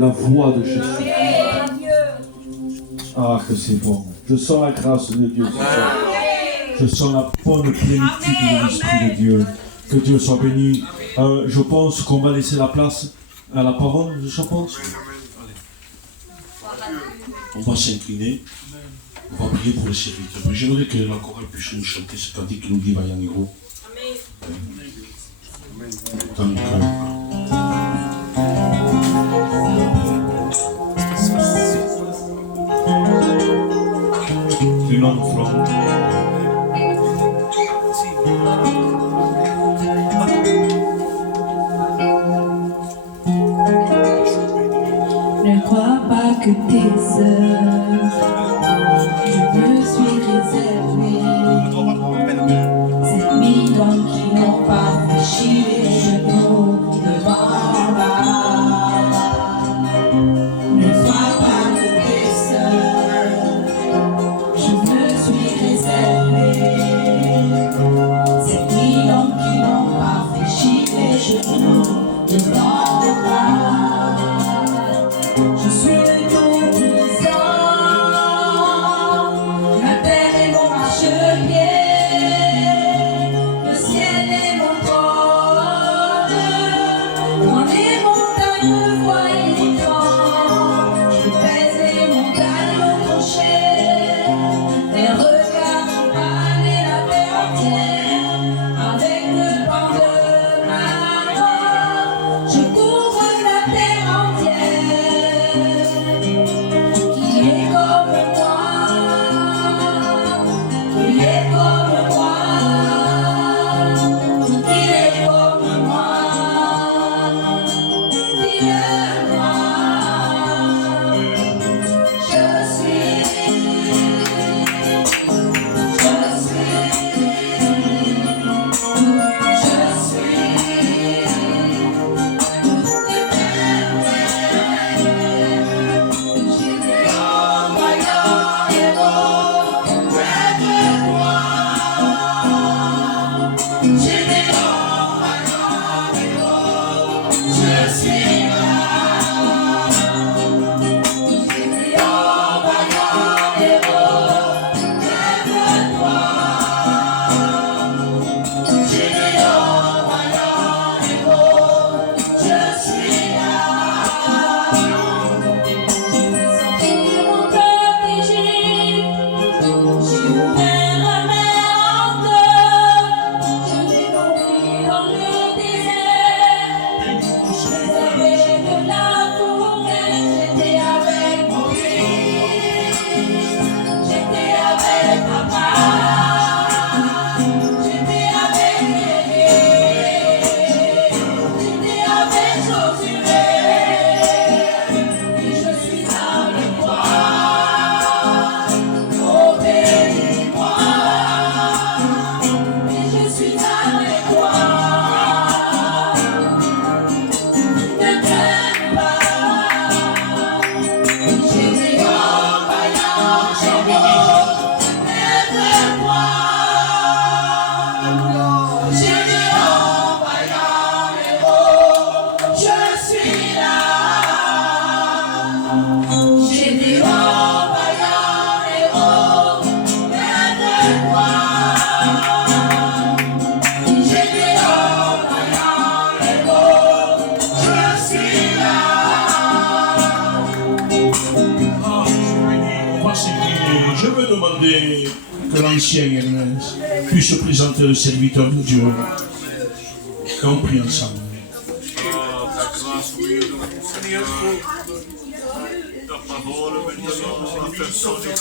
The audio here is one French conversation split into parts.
la voix de Jésus. Ah, que c'est bon. Je sens la grâce de Dieu ce soir. Je sens la bonne plénitude de l'Esprit de Dieu. Que Dieu soit béni. Je pense qu'on va laisser la place à la parole, je pense. On va s'incliner. On va prier pour les serviteurs. Mais j'aimerais que la chorale puisse nous chanter ce cantique qui nous dit Vayaniro. Dans le cœur. Du nom de Florent. Ne crois pas que tes sœurs, je me suis réservé cette nuit d'hommes qui n'ont pas fléchi les genoux devant Baal. Ne crois pas que tes sœurs, je me suis réservé cette nuit d'hommes qui n'ont pas fléchi les genoux devant Baal. Je suis le Tout-Puissant, ma terre est mon marchepied, le ciel est mon trône, quand les montagnes me voient étant, je pèse les montagnes au crochet, les regards aller la terre entière, avec le pan de ma main, je couvre la terre entière. Que l'ancien Ernest puisse présenter le serviteur de Dieu. Et on prie ensemble. Ta parole maintenant a fait sortir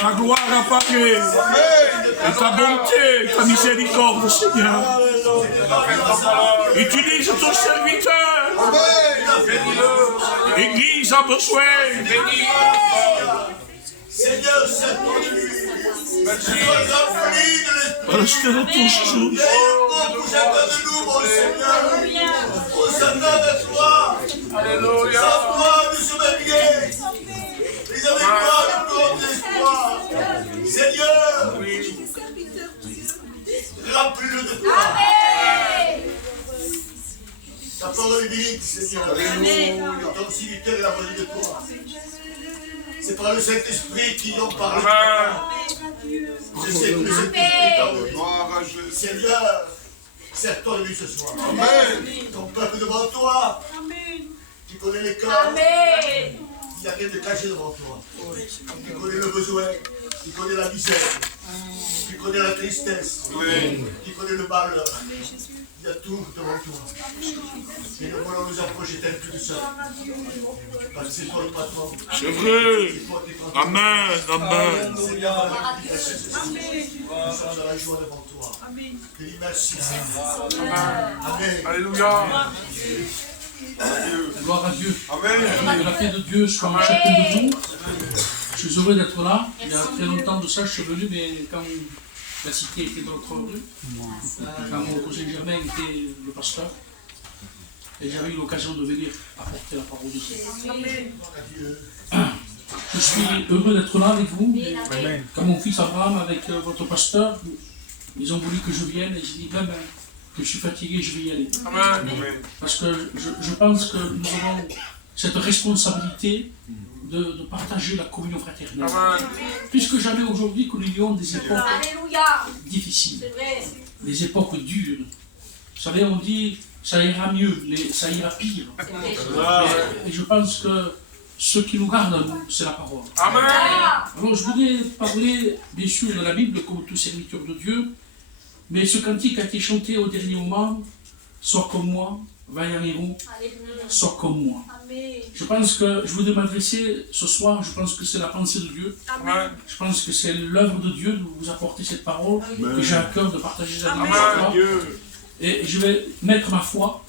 ta gloire a parlé, et ta bonté, ta miséricorde, Seigneur. Utilise ton serviteur. L'Église a besoin. Seigneur, c'est ton Merci. Reste de tous. Seigneur. parole est bénite, Seigneur. Alléluia. Ton serviteur est la volée de toi. C'est par le Saint-Esprit qui ont parlé. Je sais que le Saint-Esprit t'a envoyé. Seigneur, serre-toi de lui ce soir. Amen. Ton peuple devant toi. Amen. Tu connais les cœurs. Amen. Il n'y a rien de caché devant toi. Tu connais le besoin. Tu connais la misère. Tu connais la tristesse. Amen. Tu connais le malheur. Il y a tout devant toi. Et nous voulons nous approcher tel que nous sommes. Parce que c'est toi le patron. C'est vrai. Amen. Amen. Seigneur, nous sommes dans la joie devant toi. Je dis merci. Amen. Alléluia. Gloire à Dieu. Amen. Que la paix de Dieu soit en chacun de vous. Je suis heureux d'être là. Il y a très longtemps de ça, je suis venu, mais quand la cité était dans notre rue, quand mon cousin Germain était le pasteur, et j'avais eu l'occasion de venir apporter la parole de Dieu. Je suis heureux d'être là avec vous. Quand mon fils Abraham, avec votre pasteur, ils ont voulu que je vienne, et j'ai dit même que je suis fatigué, je vais y aller. Amen. Parce que je pense que nous avons cette responsabilité de partager la communion fraternelle. Amen. Plus que jamais aujourd'hui que nous vivons des époques difficiles, des époques dures. Vous savez, on dit ça ira mieux, mais ça ira pire. Et je pense que ce qui nous garde à nous, c'est la parole. Amen. Alors je voudrais parler bien sûr de la Bible comme tout serviteur de Dieu, mais ce cantique a été chanté au dernier moment, sois comme moi, vaillant héros, sois comme moi. Je pense que je voudrais m'adresser ce soir, je pense que c'est la pensée de Dieu. Amen. Je pense que c'est l'œuvre de Dieu de vous apporter cette parole, que j'ai à cœur de partager avec vous. Amen. Et je vais mettre ma foi,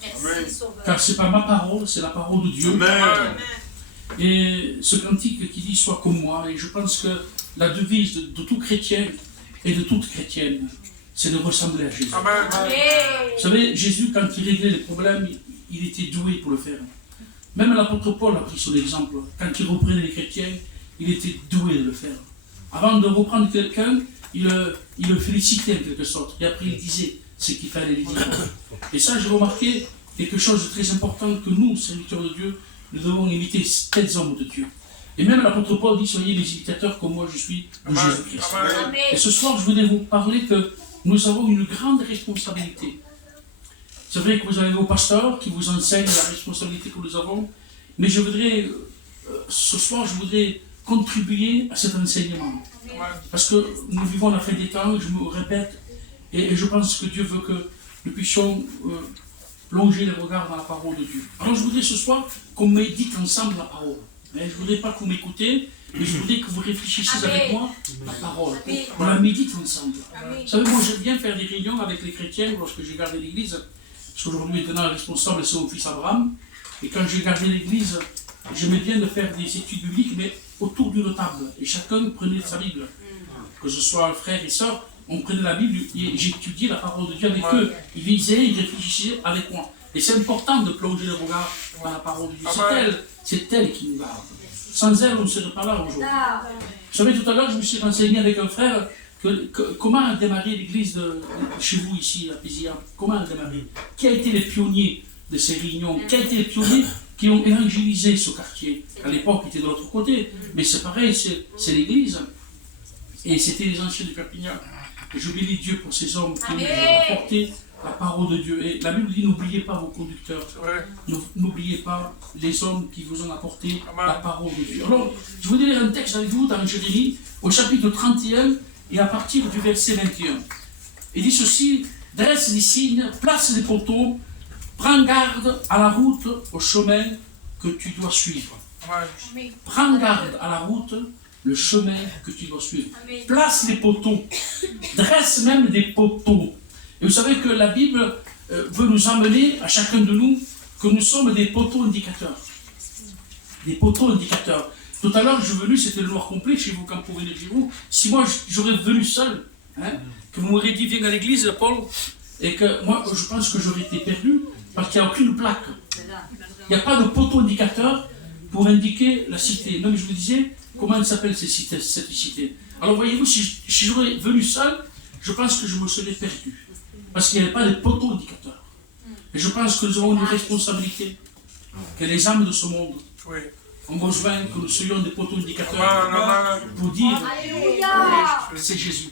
car ce n'est pas ma parole, c'est la parole de Dieu. Amen. Et ce cantique qui dit sois comme moi, et je pense que la devise de tout chrétien et de toute chrétienne, c'est de ressembler à Jésus. Amen. Vous savez, Jésus, quand il réglait les problèmes, il était doué pour le faire. Même l'apôtre Paul a pris son exemple. Quand il reprenait les chrétiens, il était doué de le faire. Avant de reprendre quelqu'un, il le félicitait en quelque sorte. Et après, il disait ce qu'il fallait lui dire. Et ça, j'ai remarqué quelque chose de très important que nous, serviteurs de Dieu, nous devons imiter tels hommes de Dieu. Et même l'apôtre Paul dit, soyez les imitateurs comme moi je suis de Jésus-Christ. Et ce soir, je voulais vous parler que nous avons une grande responsabilité. C'est vrai que vous avez vos pasteurs qui vous enseignent la responsabilité que nous avons, mais je voudrais, ce soir, je voudrais contribuer à cet enseignement. Parce que nous vivons la fin des temps, je me répète, et je pense que Dieu veut que nous puissions plonger les regards dans la parole de Dieu. Alors je voudrais ce soir qu'on médite ensemble la parole. Mais je ne voudrais pas que vous m'écoutez, mais je voudrais que vous réfléchissiez avec moi la parole. On la médite ensemble. Vous savez, moi j'aime bien faire des réunions avec les chrétiens lorsque j'ai gardé l'église. Parce qu'aujourd'hui, maintenant, le responsable, c'est mon fils Abraham. Et quand j'ai gardé l'église, j'aimais bien de faire des études bibliques, mais autour d'une table. Et chacun prenait sa Bible. Que ce soit frère et sœur, on prenait la Bible et j'étudiais la parole de Dieu avec eux. Ils lisaient, ils réfléchissaient avec moi. Et c'est important de plonger le regard dans la parole de Dieu. C'est elle qui nous garde. Sans elle, on ne serait pas là aujourd'hui. Vous savez, tout à l'heure, je me suis renseigné avec un frère comment a démarré l'église chez vous ici à Pézilla. Comment a démarré? Qui a été les pionniers de ces réunions? Qui a été les pionniers qui ont évangélisé ce quartier? À l'époque, il était de l'autre côté. Mais c'est pareil, c'est l'église. Et c'était les anciens de Perpignan. Et je bénis Dieu pour ces hommes qui ont apporté la parole de Dieu. Et la Bible dit, n'oubliez pas vos conducteurs. N'oubliez pas les hommes qui vous ont apporté la parole de Dieu. Alors, je vous lire un texte avec vous dans Jérémie, au chapitre 31, et à partir du verset 21. Il dit ceci, dresse les signes, place les poteaux, prends garde à la route, au chemin que tu dois suivre. Prends garde à la route, le chemin que tu dois suivre. Place les poteaux, dresse même des poteaux. Et vous savez que la Bible veut nous amener, à chacun de nous, que nous sommes des poteaux indicateurs. Des poteaux indicateurs. Tout à l'heure, je suis venu, c'était le noir complet chez vous, quand vous venez chez vous. Si moi, j'aurais venu seul, que vous m'auriez dit, viens à l'église, Paul, et que moi, je pense que j'aurais été perdu, parce qu'il n'y a aucune plaque. Il n'y a pas de poteau indicateur pour indiquer la cité. Donc, je vous disais, comment elle s'appelle cette cité? Alors, voyez-vous, si j'aurais venu seul, je pense que je me serais perdu. Parce qu'il n'y avait pas de poteau indicateur. Et je pense que nous avons une responsabilité, que les âmes de ce monde Oui. ont besoin que nous soyons des poteaux indicateurs Amen. pour dire c'est Jésus.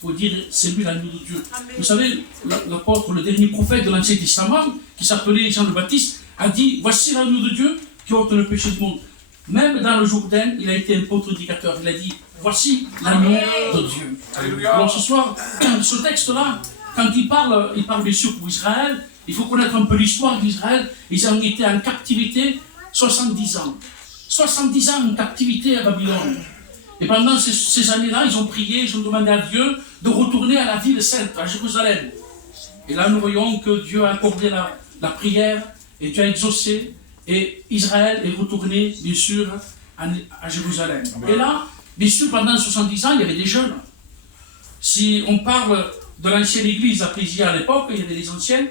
Pour dire c'est lui l'agneau de Dieu. Vous savez, l'apôtre, le dernier prophète de l'Ancien Testament, qui s'appelait Jean le Baptiste, a dit voici l'agneau de Dieu qui ôte le péché du monde. Même dans le Jourdain, il a été un poteau indicateur. Il a dit voici l'agneau de Dieu. Alléluia. Alors ce soir, ce texte-là, quand il parle bien sûr pour Israël. Il faut connaître un peu l'histoire d'Israël. Ils ont été en captivité 70 ans. 70 ans en captivité à Babylone. Et pendant ces années-là, ils ont prié, ils ont demandé à Dieu de retourner à la ville sainte, à Jérusalem. Et là, nous voyons que Dieu a accordé la prière et Dieu a exaucé. Et Israël est retourné, bien sûr, à Jérusalem. Et là, bien sûr, pendant 70 ans, il y avait des jeunes. Si on parle de l'ancienne église à Pésia à l'époque, il y avait des anciennes.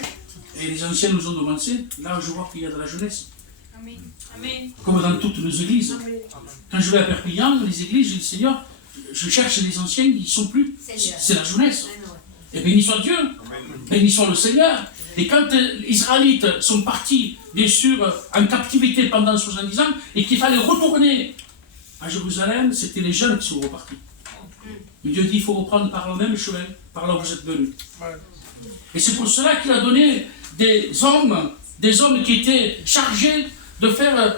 Et les anciens nous ont demandé, là je vois qu'il y a de la jeunesse. Amen. Comme dans toutes nos églises. Amen. Quand je vais à Perpignan, les églises, je dis Seigneur, je cherche les anciens, ils ne sont plus. C'est la jeunesse. Et béni soit Dieu, béni soit le Seigneur. Et quand les Israélites sont partis, bien sûr, en captivité pendant 70 ans, et qu'il fallait retourner à Jérusalem, c'était les jeunes qui sont repartis. Mais Dieu dit, il faut reprendre par le même chemin, par là où vous êtes venus. Et c'est pour cela qu'il a donné des hommes qui étaient chargés de faire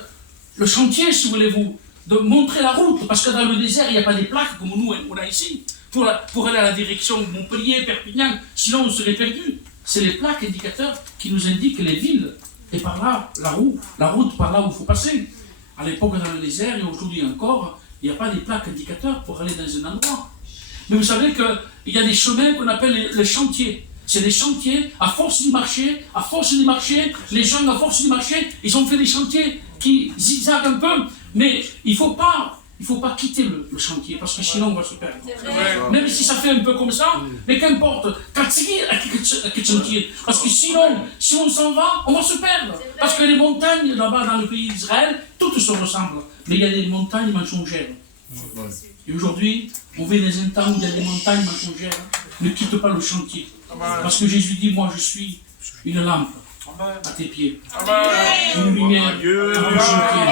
le chantier, si voulez-vous, de montrer la route, parce que dans le désert, il n'y a pas des plaques comme nous, on a ici, pour aller à la direction Montpellier, Perpignan, sinon on serait perdu. C'est les plaques indicateurs qui nous indiquent les villes, et par là, la route par là où il faut passer. À l'époque, dans le désert, et aujourd'hui encore, il n'y a pas des plaques indicateurs pour aller dans un endroit. Mais vous savez qu'il y a des chemins qu'on appelle les chantiers. C'est des chantiers, à force d'y marcher, les gens à force d'y marcher, ils ont fait des chantiers qui zigzaguent un peu, mais il ne faut pas quitter le chantier, parce que sinon on va se perdre. Même si ça fait un peu comme ça, mais qu'importe, parce que sinon, si on s'en va, on va se perdre. Parce que les montagnes, là-bas dans le pays d'Israël, toutes se ressemblent, mais il y a des montagnes mensongères. Et aujourd'hui, on vit dans un temps où il y a des montagnes mensongères. Ne quitte pas le chantier. Parce que Jésus dit, moi je suis une lampe à tes pieds. Une lumière à ton chantier.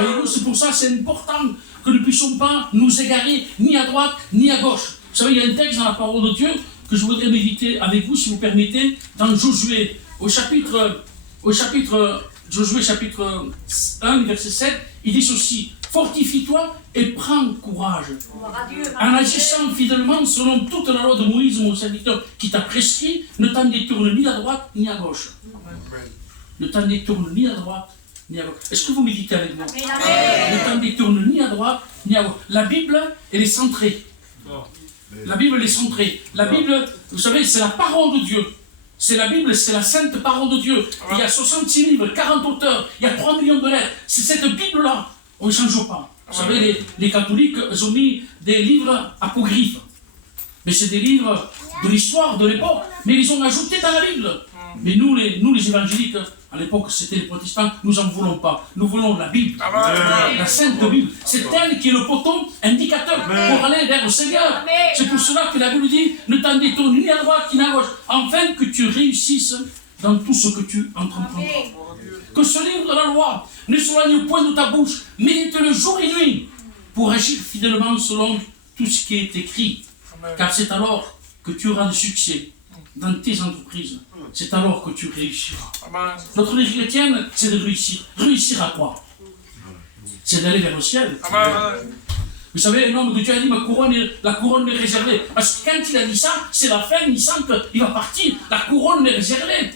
Voyez-vous, c'est pour ça que c'est important que nous ne puissions pas nous égarer ni à droite ni à gauche. Vous savez, il y a un texte dans la parole de Dieu que je voudrais méditer avec vous, si vous permettez, dans Josué, Josué chapitre 1, verset 7, il dit ceci, fortifie-toi et prends courage. En agissant fidèlement selon toute la loi de Moïse, mon serviteur, qui t'a prescrit, ne t'en détourne ni à droite ni à gauche. Ne t'en détourne ni à droite ni à gauche. Est-ce que vous méditez avec moi? Ne t'en détourne ni à droite ni à gauche. La Bible, elle est centrée. La Bible, elle est centrée. La Bible, vous savez, c'est la parole de Dieu. C'est la Bible, c'est la sainte parole de Dieu. Il y a 66 livres, 40 auteurs, il y a 3 millions de lettres. C'est cette Bible-là, on ne change pas. Vous savez, les catholiques, ils ont mis des livres apocryphes. Mais c'est des livres de l'histoire de l'époque. Mais ils ont ajouté dans la Bible. Mais nous les évangéliques, à l'époque c'était les protestants, nous n'en voulons pas. Nous voulons la Bible, la sainte Bible. C'est elle qui est le poteau indicateur pour aller vers le Seigneur. C'est pour cela que la Bible dit, ne t'en détourne ni à droite ni à gauche, afin que tu réussisses dans tout ce que tu entreprendras. Que ce livre de la loi ne s'éloigne point de ta bouche, médite-le jour et nuit, pour agir fidèlement selon tout ce qui est écrit. Car c'est alors que tu auras du succès dans tes entreprises. C'est alors que tu réussiras. Notre vie chrétienne, c'est de réussir. Réussir à quoi? C'est d'aller vers le ciel. Vous savez, un homme de Dieu a dit, la couronne est réservée. Parce que quand il a dit ça, c'est la fin, il sent qu'il va partir. La couronne est réservée.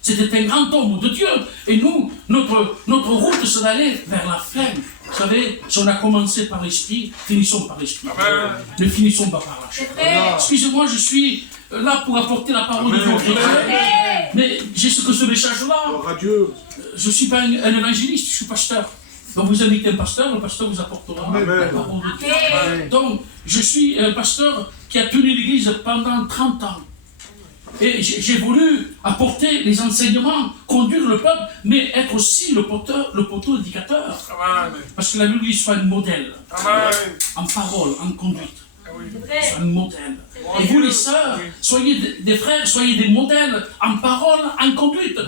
C'était un grand homme de Dieu. Et nous, notre route, c'est d'aller vers la fin. Vous savez, si on a commencé par l'esprit, finissons par l'esprit. Ne finissons pas par la chair. Excusez-moi, je suis là pour apporter la parole de Dieu. Mais j'ai ce message-là. Je ne suis pas un évangéliste, je suis pasteur. Donc vous invitez un pasteur, le pasteur vous apportera la parole de Dieu. Donc, je suis un pasteur qui a tenu l'église pendant 30 ans. Et j'ai voulu apporter les enseignements, conduire le peuple, mais être aussi le poteau indicateur. Parce que la Bible dit soit un modèle, en parole, en conduite. C'est un modèle. Et vous les sœurs, soyez des frères, soyez des modèles en parole, en conduite.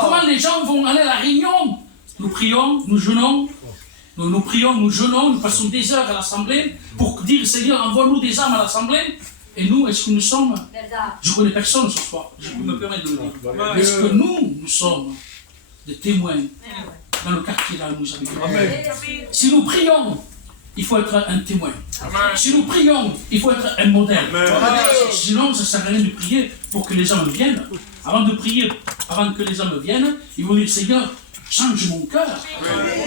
Comment les gens vont aller à la réunion? Nous prions, nous jeûnons, nous prions, nous jeûnons, nous passons des heures à l'assemblée pour dire Seigneur, envoie-nous des âmes à l'assemblée. Et nous, est-ce que nous sommes? Je ne connais personne ce soir, je peux me permettre de le dire. Est-ce que nous sommes des témoins dans le quartier là où nous habitons? Si nous prions, il faut être un témoin. Si nous prions, il faut être un modèle. Sinon, ça ne sert à rien de prier pour que les hommes viennent. Avant de prier, avant que les hommes viennent, ils vont dire Seigneur, change mon cœur,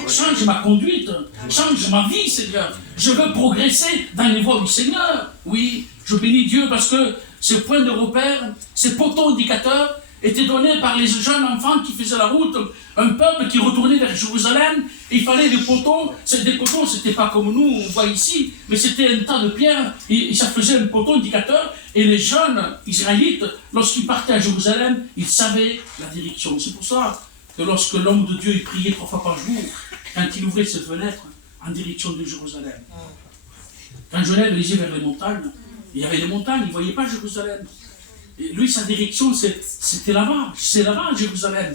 change ma conduite, change ma vie, Seigneur. Je veux progresser dans les voies du Seigneur. Oui, je bénis Dieu parce que ce point de repère, ces poteaux indicateurs étaient donnés par les jeunes enfants qui faisaient la route, un peuple qui retournait vers Jérusalem. Il fallait des poteaux. Des poteaux, c'était pas comme nous, on voit ici, mais c'était un tas de pierres et ça faisait un poteau indicateur. Et les jeunes Israélites, lorsqu'ils partaient à Jérusalem, ils savaient la direction. C'est pour ça que lorsque l'homme de Dieu il priait 3 fois par jour, quand il ouvrait cette fenêtre en direction de Jérusalem, quand je lève les yeux vers les montagnes, il y avait des montagnes, il ne voyait pas Jérusalem. Et lui, sa direction, c'était là-bas, c'est là-bas, Jérusalem.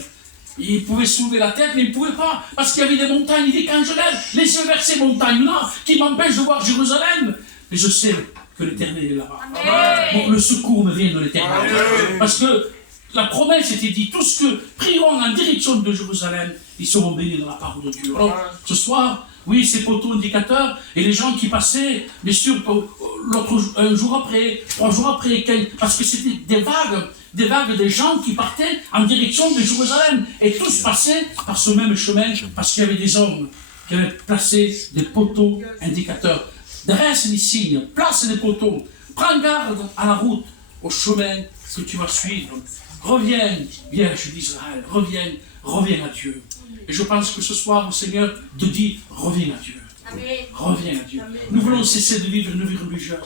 Et il pouvait soulever la tête, mais il ne pouvait pas, parce qu'il y avait des montagnes. Il dit, quand je lève les yeux vers ces montagnes-là, qui m'empêchent de voir Jérusalem, mais je sais que l'Éternel est là-bas. Bon, le secours me vient de l'Éternel. Parce que la promesse était dit, tous ceux qui prieront en direction de Jérusalem, ils seront bénis de la part de Dieu. Alors, ce soir, oui, ces poteaux indicateurs, et les gens qui passaient, bien sûr, un jour après, 3 jours après, parce que c'était des vagues de gens qui partaient en direction de Jérusalem, et tous passaient par ce même chemin, parce qu'il y avait des hommes qui avaient placé des poteaux indicateurs. Dresse les signes, place les poteaux, prends garde à la route, au chemin que tu vas suivre. Reviens, Vierge d'Israël, reviens à Dieu. Et je pense que ce soir, le Seigneur te dit, reviens à Dieu. Reviens à Dieu. Nous voulons cesser de vivre une vie religieuse.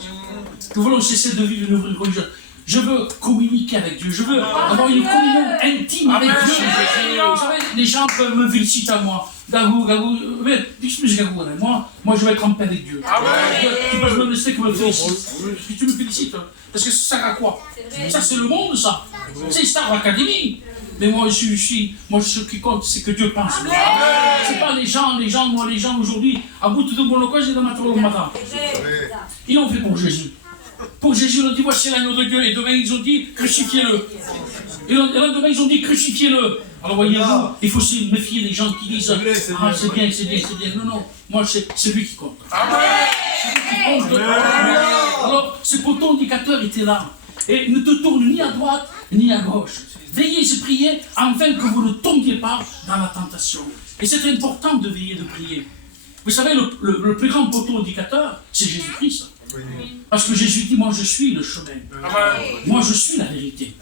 Nous voulons cesser de vivre une vie religieuse. Je veux communiquer avec Dieu. Je veux avoir une communion intime avec Dieu. Vous savez, les gens peuvent me féliciter à moi. Gagou, mais moi je vais être en paix avec Dieu. Tu peux me laisser que me félicite. Tu me félicites. Parce que ça sert à quoi? Ça, c'est le monde, ça. C'est Star Academy. Mais moi, ce qui compte, c'est que Dieu pense. C'est pas les gens aujourd'hui, à bout de mon local, j'ai dans ma tour le matin. Ils l'ont fait pour Jésus. Pour Jésus, ils ont dit, voici l'agneau de Dieu. Et demain, ils ont dit, crucifiez-le. Et demain, ils ont dit, crucifiez-le. Alors, voyez-vous, il faut se méfier des gens qui disent, ah, c'est bien. Non, moi, c'est lui qui compte. C'est lui qui compte. Alors, ce poteau indicateur était là. Et ne te tourne ni à droite, ni à gauche. Veillez et priez, afin que vous ne tombiez pas dans la tentation. Et c'est important de veiller et de prier. Vous savez, le plus grand poteau indicateur, c'est Jésus-Christ. Parce que Jésus dit, moi je suis le chemin. Moi je suis la vérité.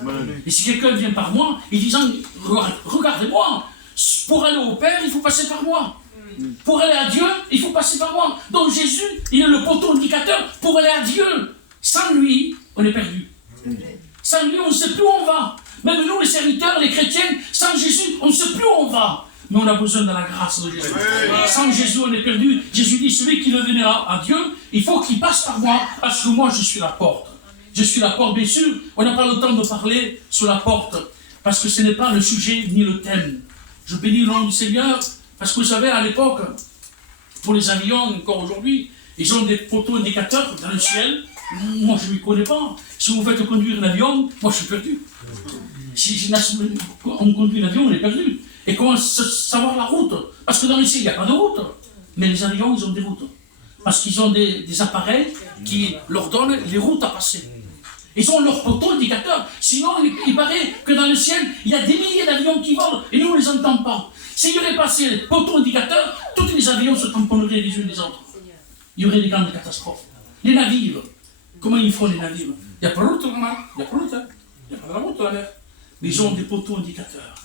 Et si quelqu'un vient par moi, il dit, regardez-moi, pour aller au Père, il faut passer par moi. Pour aller à Dieu, il faut passer par moi. Donc Jésus, il est le poteau indicateur pour aller à Dieu. Sans lui, on est perdu. Sans lui, on ne sait plus où on va. Même nous, les serviteurs, les chrétiens, sans Jésus, on ne sait plus où on va. Mais on a besoin de la grâce de Jésus. Sans Jésus, on est perdu. Jésus dit, celui qui veut venir à Dieu, il faut qu'il passe par moi, parce que moi, je suis la porte. Je suis la porte, bien sûr. On n'a pas le temps de parler sur la porte, parce que ce n'est pas le sujet ni le thème. Je bénis le nom du Seigneur, parce que vous savez, à l'époque, pour les avions, encore aujourd'hui, ils ont des poteaux indicateurs dans le ciel. Moi, je ne m'y connais pas. Si vous faites conduire un avion, moi, je suis perdu. Si on conduit un avion, on est perdu. Et comment savoir la route? Parce que dans le ciel, il n'y a pas de route. Mais les avions, ils ont des routes. Parce qu'ils ont des appareils qui leur donnent les routes à passer. Ils ont leur poteau indicateur. Sinon, il paraît que dans le ciel, il y a des milliers d'avions qui volent et nous, on ne les entend pas. S'il y aurait passé le poteau indicateur, tous les avions se tamponneraient les unes des autres. Il y aurait des grandes catastrophes. Les navires, comment ils font les navires? Il n'y a pas de route, là-bas. Il n'y a pas de route, hein. Il n'y a pas de route, la mer. Mais ils ont des poteaux indicateurs.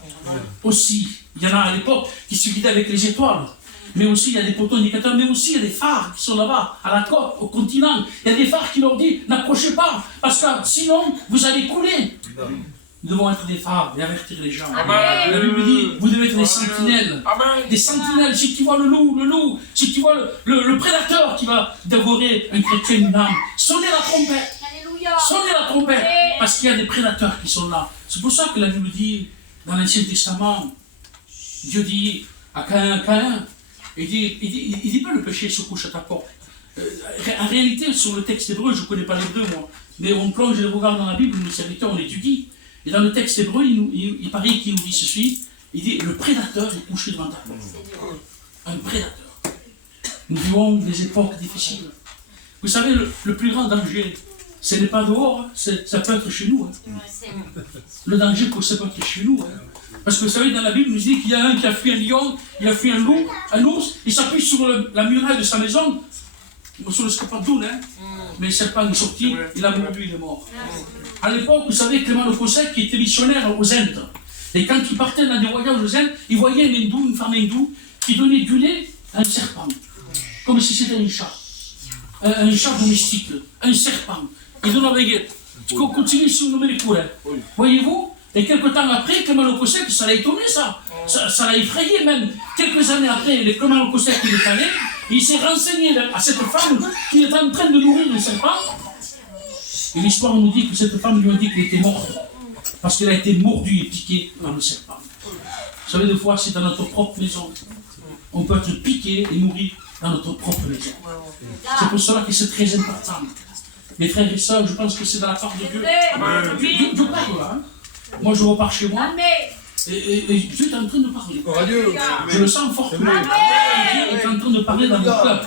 Aussi, il y en a à l'époque qui se guidaient avec les étoiles. Mais aussi, il y a des poteaux indicateurs, mais aussi, il y a des phares qui sont là-bas, à la côte, au continent. Il y a des phares qui leur disent, n'approchez pas, parce que sinon, vous allez couler. nous devons être des phares et avertir les gens. Amen. La Bible dit, vous devez être des sentinelles. Amen. Des sentinelles, si tu vois le loup, si tu vois le prédateur qui va dévorer un chrétien, une âme, sonnez la trompette. Alléluia. Sonnez la trompette, parce qu'il y a des prédateurs qui sont là. C'est pour ça que la Bible dit, dans l'Ancien Testament, Dieu dit à Caïn, il dit pas le péché se couche à ta porte. En réalité, sur le texte hébreu, je ne connais pas l'hébreu moi, mais on plonge les regards dans la Bible, nous serviteurs, on l'étudie. Et dans le texte hébreu, il paraît qu'il nous dit ceci, il dit, le prédateur est couché devant ta porte. Un prédateur. Nous vivons des époques difficiles. Vous savez, le plus grand danger, ce n'est pas dehors, hein, ça peut être chez nous. Hein. Le danger, ça peut être chez nous. Hein. Parce que vous savez, dans la Bible, il nous dit qu'il y a un qui a fui un lion, il a fui un loup, un ours, il s'appuie sur la muraille de sa maison, sur le scapadoun, hein. Mais le serpent est sorti, il a mordu, il est mort. À l'époque, vous savez, Clément le Cossack qui était missionnaire aux Indes. Et quand il partait dans des voyages aux Indes, il voyait un hindou, une femme hindoue, qui donnait du lait à un serpent. Comme si c'était un chat. Un chat domestique, un serpent. Il donne la baguette. On continue sur le les cours. Voyez-vous? Et quelques temps après, Clément le Cossack, ça l'a étonné ça. Ça l'a effrayé même. Quelques années après, le Clément le Cossack il est allé, il s'est renseigné à cette femme qui est en train de nourrir le serpent. Et l'histoire nous dit que cette femme lui a dit qu'elle était morte. Parce qu'elle a été mordue et piquée par le serpent. Vous savez, des fois, c'est dans notre propre maison. On peut être piqué et mourir dans notre propre maison. C'est pour cela que c'est très important. Mes frères et sœurs, je pense que c'est dans la part de Dieu. Dieu parle là. Hein. Moi, je repars chez moi. Et Dieu est en train de parler. Je le sens fortement. Dieu est en train de parler dans mon cœur.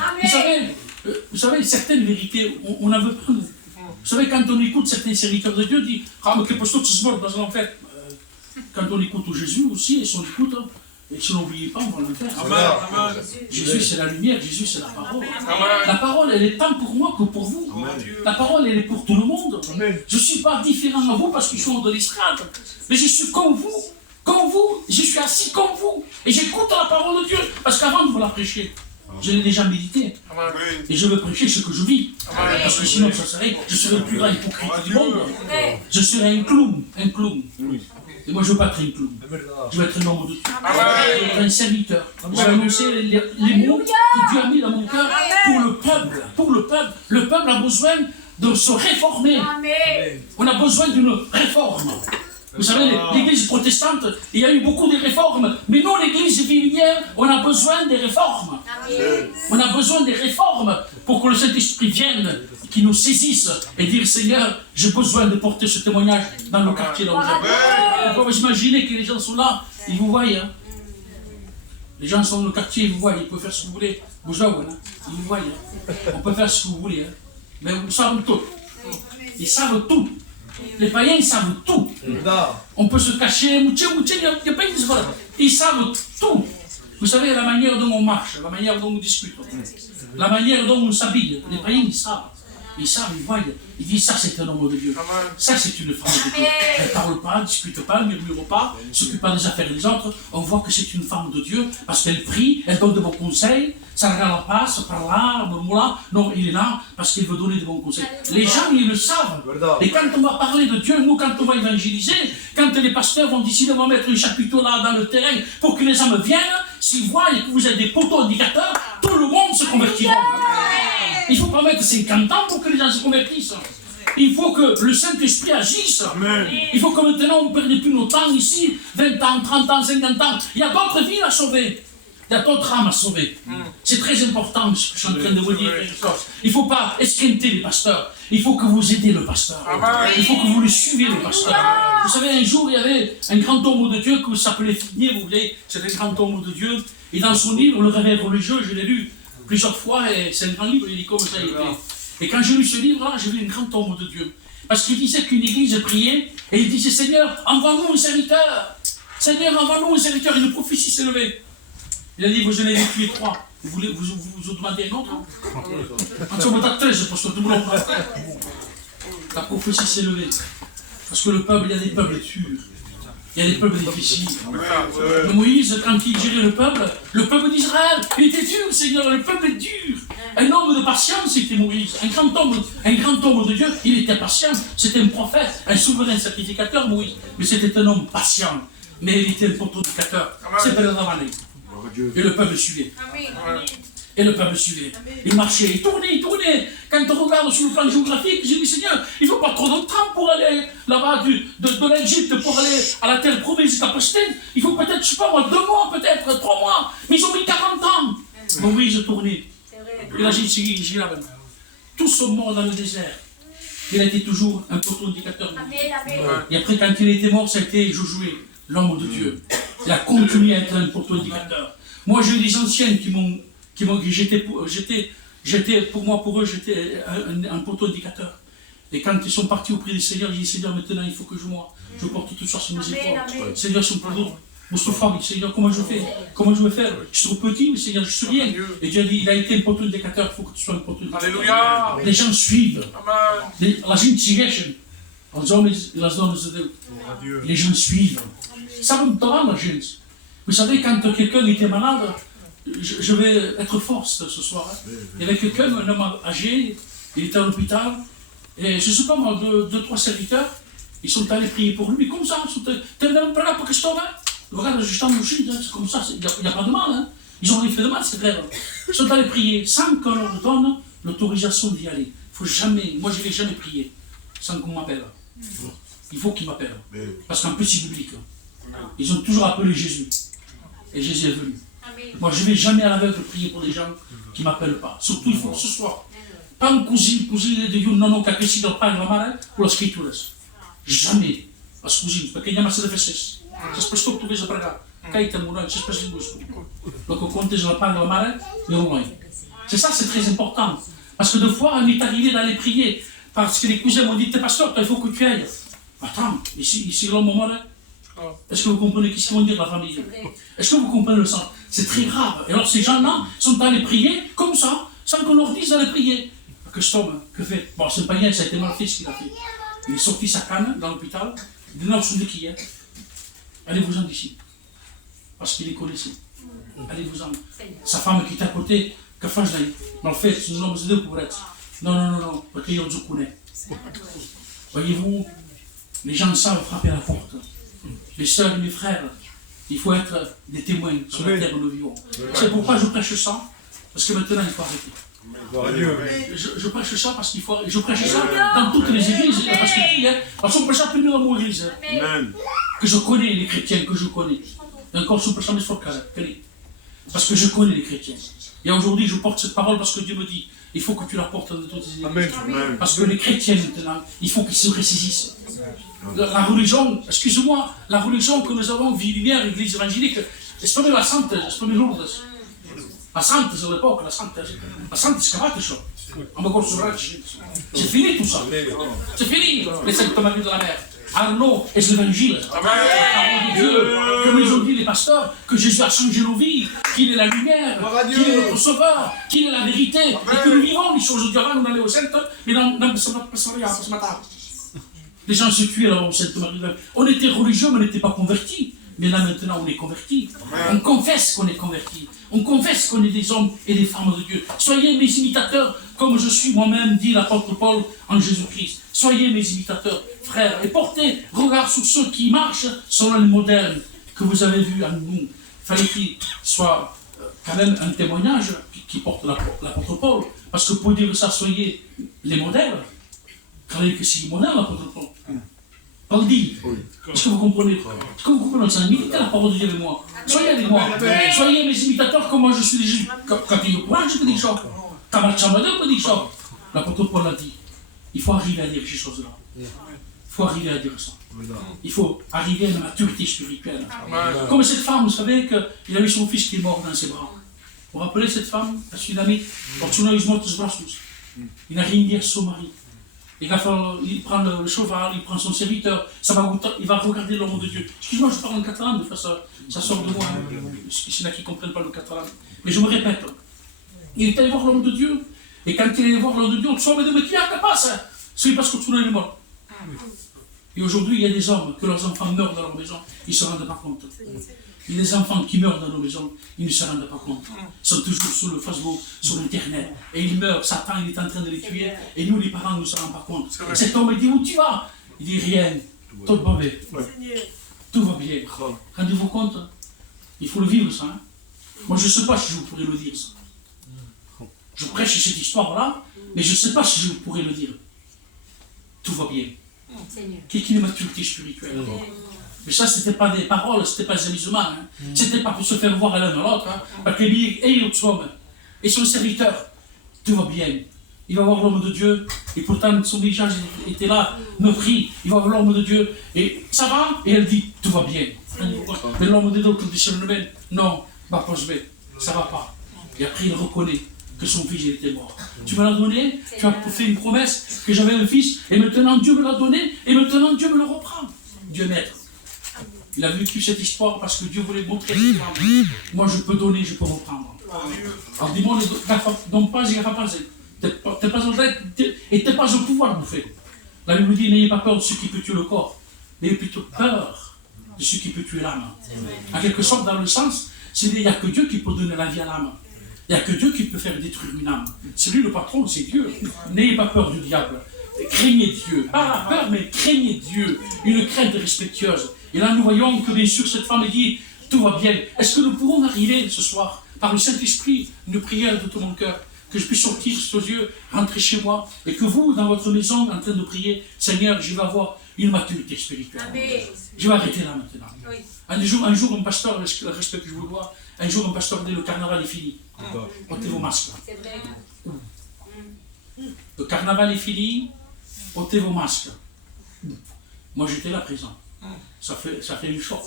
Vous savez, certaines vérités, on n'en veut pas nous. Vous savez, quand on écoute certains serviteurs de Dieu, on dit « Ah, mais que poste se mord dans l'enfer ?» Quand on écoute Jésus aussi, et si on écoute, et si on n'oublie pas, on va l'enfer. Jésus, c'est la lumière, Jésus, c'est la parole. La parole, elle est tant pour moi que pour vous. La parole, elle est pour tout le monde. Je ne suis pas différent à vous parce que je suis de l'estrade, mais je suis comme vous, je suis assis comme vous, et j'écoute la parole de Dieu, parce qu'avant de vous la prêcher, je l'ai déjà médité. Et je veux prêcher ce que je vis. Parce que sinon, je serais le plus grand hypocrite du monde. Je serais un clown. Et moi, je ne veux pas être un clown. Je veux être un homme de Dieu. Je veux être un serviteur. Je vais annoncer les mots que Dieu a mis dans mon cœur pour le peuple. Pour le peuple. Le peuple a besoin de se réformer. On a besoin d'une réforme. Vous savez, l'église protestante, il y a eu beaucoup de réformes, mais nous, l'église vivinière, on a besoin des réformes. On a besoin des réformes pour que le Saint-Esprit vienne, qui nous saisisse et dire, Seigneur, j'ai besoin de porter ce témoignage dans le quartier là où j'habite. On peut imaginer que les gens sont là, ils vous voient. Hein. Les gens sont dans le quartier, ils vous voient, ils peuvent faire ce que vous voulez. Ils vous voient. Hein. On peut faire ce que vous voulez. Hein. Mais ils savent tout. Ils savent tout. Les païens, ils savent tout. On peut se cacher, il n'y a pas une histoire. Ils savent tout. Vous savez, la manière dont on marche, la manière dont on discute, la manière dont on s'habille, les païens, ils savent. Ils savent, ils voient. Ils disent, ça c'est un homme de Dieu. Ça c'est une femme de Dieu. Elle ne parle pas, ne discute pas, ne murmure pas, ne s'occupe pas des affaires des autres. On voit que c'est une femme de Dieu parce qu'elle prie, elle donne de bons conseils. Ça ne regarde pas, ça parle là, là. Non, il est là parce qu'il veut donner de bons conseils. Les gens, ils le savent. Et quand on va parler de Dieu, nous, quand on va évangéliser, quand les pasteurs vont décider de mettre un chapiteau là dans le terrain pour que les hommes viennent, s'ils voient que vous êtes des poteaux indicateurs, tout le monde se convertira. Il ne faut pas mettre 50 ans pour que les gens se convertissent. Il faut que le Saint-Esprit agisse. Amen. Il faut que maintenant on ne perde plus nos temps ici, 20 ans, 30 ans, 50 ans. Il y a d'autres vies à sauver. Il y a d'autres âmes à sauver. C'est très important ce que je suis en train de vous dire. Il ne faut pas esquinter les pasteurs. Il faut que vous aidez le pasteur. Il faut que vous le suivez le pasteur. Vous savez, un jour, il y avait un grand homme de Dieu qui s'appelait Figné, vous voyez, c'est un grand homme de Dieu. Et dans son livre, Le Réveil religieux, je l'ai lu plusieurs fois, et c'est un grand livre, il dit comme ça. Et quand j'ai lu ce livre-là, j'ai vu un grand homme de Dieu. Parce qu'il disait qu'une église priait, et il disait, Seigneur, envoie-nous un serviteur. Seigneur, envoie-nous un serviteur. Et une prophétie s'est levée. Il a dit, vous en avez tué 3. Vous demandez un autre? En ce moment, 13, parce que tout le monde la prophétie s'est levée. Parce que le peuple, il y a des peuples durs. Il y a des peuples difficiles. Moïse, quand il gérait le peuple d'Israël, il était dur, Seigneur, le peuple est dur. Un homme de patience, c'était Moïse. Un grand homme de Dieu, il était patient. C'était un prophète, un souverain sacrificateur, Moïse. Mais c'était un homme patient. Mais il était un pontificateur. C'est Ben Ramani. Et le peuple suivait. Et le peuple suivait. Il marchait, il tournait. Quand on regarde sur le plan géographique, j'ai dit, Seigneur, il ne faut pas trop de temps pour aller là-bas de l'Égypte, pour aller à la terre promise de Palestine. Il faut peut-être, je sais pas moi, 2 mois, peut-être 3 mois. Mais ils ont mis 40 ans. Moïse tournait. Il a dit, tout ce monde dans le désert. Il a été toujours un poteau indicateur. Et après, quand il était mort, ça a été Josué, l'homme de Dieu. Il a continué à être un poteau indicateur. Moi, j'ai eu des anciennes pour eux, j'étais un poteau indicateur. Et quand ils sont partis auprès du Seigneur, ils disent, Seigneur, maintenant, il faut que je porte tout ça sur mes épaules. Seigneur, son poteau. Moustapha, Seigneur, comment je fais? Comment je vais faire? Je suis trop petit, mais Seigneur, je suis rien. Et Dieu a dit, il a été un poteau indicateur, il faut que tu sois un poteau indicateur. Alléluia. Les gens suivent. La gente sigue. Os homens e as donas de Deus. Les gens suivent. Ça va me tomber, la gente. Vous savez, quand quelqu'un était malade, je vais être fort ce soir. Hein. Il y avait quelqu'un, un homme âgé, il était à l'hôpital, et je ne sais pas moi, 2-3 serviteurs, ils sont allés prier pour lui, comme ça, t'es même pas là pour que je tombe. Regarde, je suis en mouchine, c'est comme ça, il n'y a pas de mal. Hein. Ils ont rien fait de mal, c'est vrai. Ils sont allés prier sans qu'on leur donne l'autorisation d'y aller. Il ne faut jamais, moi je ne vais jamais prier sans qu'on m'appelle. Il faut qu'ils m'appellent. Parce qu'en plus c'est public. Ils ont toujours appelé Jésus. Et Jésus est venu. Moi je ne vais jamais à l'aveugle prier pour des gens qui ne m'appellent pas. Surtout il faut que ce soit. Pas un cousin de Dieu, non, qui a crescido del Padre, la Mare, ou las Escrituras. Jamais. As cousines, porque n'hi ha massa de festes. Després tot tu vés a pregar. Caita, Moroi, després de gust. Le que compte és la part de la Mare et le loin. C'est ça, c'est très important. Parce que des fois, on est arrivé d'aller prier. Parce que les cousins m'ont dit, t'es pasteur, il faut que tu ailles. Attends, ici l'homme mort. Est-ce que vous comprenez ce qu'ils vont dire la famille? Est-ce que vous comprenez le sens? C'est très grave. Et alors ces gens-là sont allés prier comme ça, sans qu'on leur dise d'aller prier. Que cet homme, que fait? Bon, c'est pas rien, ça a été mal fait ce qu'il a fait. Il est sorti sa canne dans l'hôpital, il dit non, vous qui est. Allez-vous-en d'ici. Parce qu'il les connaissait. Allez-vous-en. Sa femme qui est à côté, que fasse d'ailleurs? Mal fait, c'est un homme de Dieu pour être. Non, parce qu'ils nous connaissent. Voyez-vous, les gens savent frapper à la porte. Les sœurs et mes frères, il faut être des témoins sur la terre où nous vivons. C'est pourquoi je prêche ça, parce que maintenant il faut arrêter. Je prêche ça parce qu'il faut. Je prêche ça dans toutes les églises, parce que on prêche ça plus dans mon église. Que je connais les chrétiens, que je connais. Encore sous prêche parce que je connais les chrétiens. Et aujourd'hui, je porte cette parole parce que Dieu me dit, il faut que tu la portes dans toutes les églises. Parce que les chrétiens maintenant, il faut qu'ils se ressaisissent. La religion, excusez-moi, la religion que nous avons, Vie Lumière, l'Église évangélique, c'est pas la Sainte, c'est pas Lourdes. La Sainte, c'est l'époque, la Sainte, c'est pas ça. C'est fini tout ça. C'est fini, les Saintes Marie de la Mer. Arnaud et l'évangile. La parole de Dieu, comme ils ont dit les pasteurs, que Jésus a changé nos vies, qu'il est la lumière, qu'il est notre sauveur, qu'il est la vérité, et que nous vivons les choses du avant, on allait au Sainte, mais non, ce matin. Les gens se tuaient là au Sainte Marie. On était religieux, mais on n'était pas convertis. Mais là maintenant, on est convertis. On confesse qu'on est convertis. On confesse qu'on est des hommes et des femmes de Dieu. Soyez mes imitateurs, comme je suis moi-même, dit l'apôtre Paul en Jésus-Christ. Soyez mes imitateurs, frères, et portez regard sur ceux qui marchent selon le modèle que vous avez vu en nous. Il fallait qu'il soit quand même un témoignage qui porte l'apôtre Paul. Parce que pour dire ça, soyez les modèles. Croyez que c'est les modèles, l'apôtre Paul. Paul dit. Est-ce que vous comprenez? Est-ce que vous comprenez ça? Imitez la parole de Dieu avec moi. Soyez avec moi. Soyez mes imitateurs comme moi je suis Jésus. Quand il me courage, je peux dire ça. Quand je peux dire ça. L'apôtre Paul a dit. Il faut arriver à dire ces choses-là. Il faut arriver à dire ça. Il faut arriver à une maturité spirituelle. Comme cette femme, vous savez qu'il a eu son fils qui est mort dans ses bras. Vous vous rappelez cette femme? Parce qu'il a mis. Il n'a rien dit à son mari. Il prend le cheval, il prend son serviteur, il va regarder l'homme de Dieu. Excuse-moi, je parle en catalan, des fois ça sort de moi. Il y en a qui ne comprennent pas le catalan. Mais je me répète. Il est allé voir l'homme de Dieu. Et quand il est allé voir l'homme de Dieu, on me dit, mais tu es capable, c'est parce que tu es mort. Et aujourd'hui, il y a des hommes que leurs enfants meurent dans leur maison, ils ne se rendent pas compte. Il y a des enfants qui meurent dans nos maisons, ils ne se rendent pas compte. Ils sont toujours sur le Facebook, sur Internet. Et ils meurent, Satan il est en train de les tuer, et nous les parents ne se rendons pas compte. Cet homme il dit, où tu vas? Il dit, rien, tout va bien. Tout va bien. Rendez-vous compte? Il faut le vivre ça. Hein? Moi je ne sais pas si je pourrais le dire ça. Je prêche cette histoire-là, mais je ne sais pas si je pourrais le dire. Tout va bien. Quelle est une maturité spirituelle? Mais ça, ce n'était pas des paroles, ce n'était pas des amusements. Hein. Ce n'était pas pour se faire voir l'un à l'autre. Hein. Parce que lui et l'autre homme, et son serviteur, tout va bien. Il va voir l'homme de Dieu, et pourtant son visage était là, meurtri. Il va voir l'homme de Dieu, et ça va? Et elle dit, tout va bien. Mais l'homme de Dieu, dit sur le même, non, bah, pas je vais, ça ne va pas. Et après, il reconnaît que son fils était mort. Tu me l'as donné, tu as fait une promesse que j'avais un fils, et maintenant Dieu me l'a donné, et maintenant Dieu me le reprend. Dieu maître. Il a vécu cette histoire parce que Dieu voulait montrer cette femme. Moi je peux donner, je peux reprendre. Alors dis-moi, donc pas, il n'y a pas. T'es pas en train, et t'es pas au pouvoir de bouffer. La Bible dit, n'ayez pas peur de ce qui peut tuer le corps, n'ayez plutôt peur de ce qui peut tuer l'âme. En quelque sorte, dans le sens, il n'y a que Dieu qui peut donner la vie à l'âme. Il n'y a que Dieu qui peut faire détruire une âme. C'est lui le patron, c'est Dieu. N'ayez pas peur du diable. Craignez Dieu. Pas la peur, mais craignez Dieu. Une crainte respectueuse. Et là, nous voyons que bien sûr, cette femme dit, tout va bien. Est-ce que nous pouvons arriver ce soir, par le Saint-Esprit, une prière de tout mon cœur, que je puisse sortir sur les yeux, rentrer chez moi, et que vous, dans votre maison, en train de prier, Seigneur, je vais avoir une maturité spirituelle. Je vais arrêter là maintenant. Oui. Un jour, un pasteur, le respect que je vous dois, un jour, un pasteur dit, le carnaval est fini. Ôtez vos masques. C'est vrai. Le carnaval est fini, ôtez vos masques. Moi, j'étais là présent. Ça fait un choc.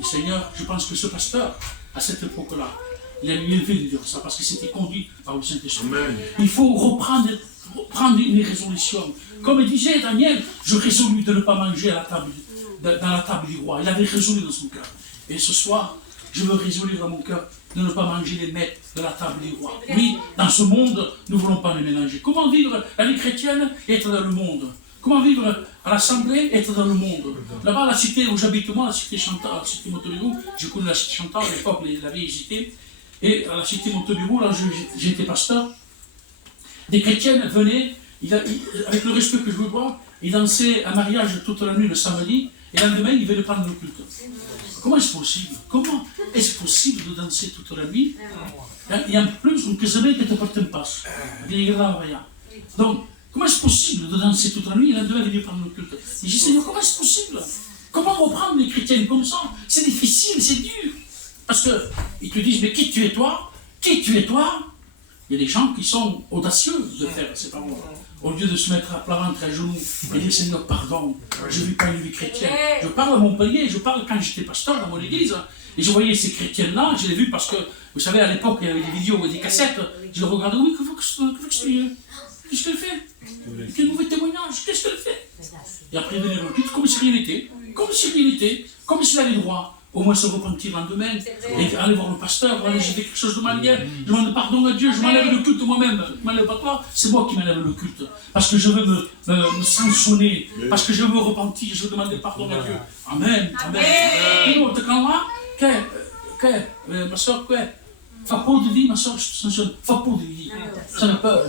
Et Seigneur, je pense que ce pasteur, à cette époque-là, il a mieux élevé de dire ça parce que c'était conduit par le Saint-Esprit. Il faut reprendre une résolution. Comme disait Daniel, je résolus de ne pas manger à la table, dans la table du roi. Il avait résolu dans son cœur. Et ce soir, je veux résoudre dans mon cœur de ne pas manger les mets de la table du roi. Oui, dans ce monde, nous ne voulons pas les mélanger. Comment vivre la vie chrétienne et être dans le monde? Comment vivre à l'Assemblée et être dans le monde? Là-bas, la cité où j'habite moi, la cité Chantal, la cité Montebellou, je connais la cité Chantal, à l'époque, la vieille cité. Et à la cité Montebellou, là, j'étais pasteur. Des chrétiennes venaient, avec le respect que je vous dois, ils dansaient un mariage toute la nuit le samedi, et le lendemain, ils venaient prendre le culte. Comment est-ce possible? Comment est-ce possible de danser toute la nuit? Et en plus, un casament que te porte un passe. Donc, comment est-ce possible de danser toute la nuit et le lendemain, venir prendre le culte? Et je dis, Seigneur, comment est-ce possible? Comment reprendre les chrétiens comme ça? C'est difficile, c'est dur. Parce qu'ils te disent, mais qui tu es toi? Qui tu es toi? Il y a des gens qui sont audacieux de faire ces paroles. Au lieu de se mettre à plat ventre à genoux et dire, Seigneur, pardon, je ne vis pas une vie chrétienne. Je parle à Montpellier, je parle quand j'étais pasteur dans mon église. Et je voyais ces chrétiens-là, je les ai vus parce que, vous savez, à l'époque, il y avait des vidéos et des cassettes. Je les regardais, oui, qu'est-ce qu'elle fait? Quel mauvais témoignage, qu'est-ce qu'elle fait? Et après, il venait le culte comme si rien n'était, comme si rien n'était, comme s'il avait le droit. Au moins se repentir en demain, et aller voir le pasteur, aller, j'ai fait quelque chose de mal hier, je demande pardon à Dieu, je m'enlève le culte moi-même, je m'enlève pas toi, c'est moi qui m'enlève le culte, parce que je veux me sanctionner, parce que je veux me repentir, je veux demander pardon à Dieu. Amen, amen. Et nous, te calma, ma soeur, fa pas de vie, ma soeur, je te sanctionne, fa pas de vie. J'en ai peur,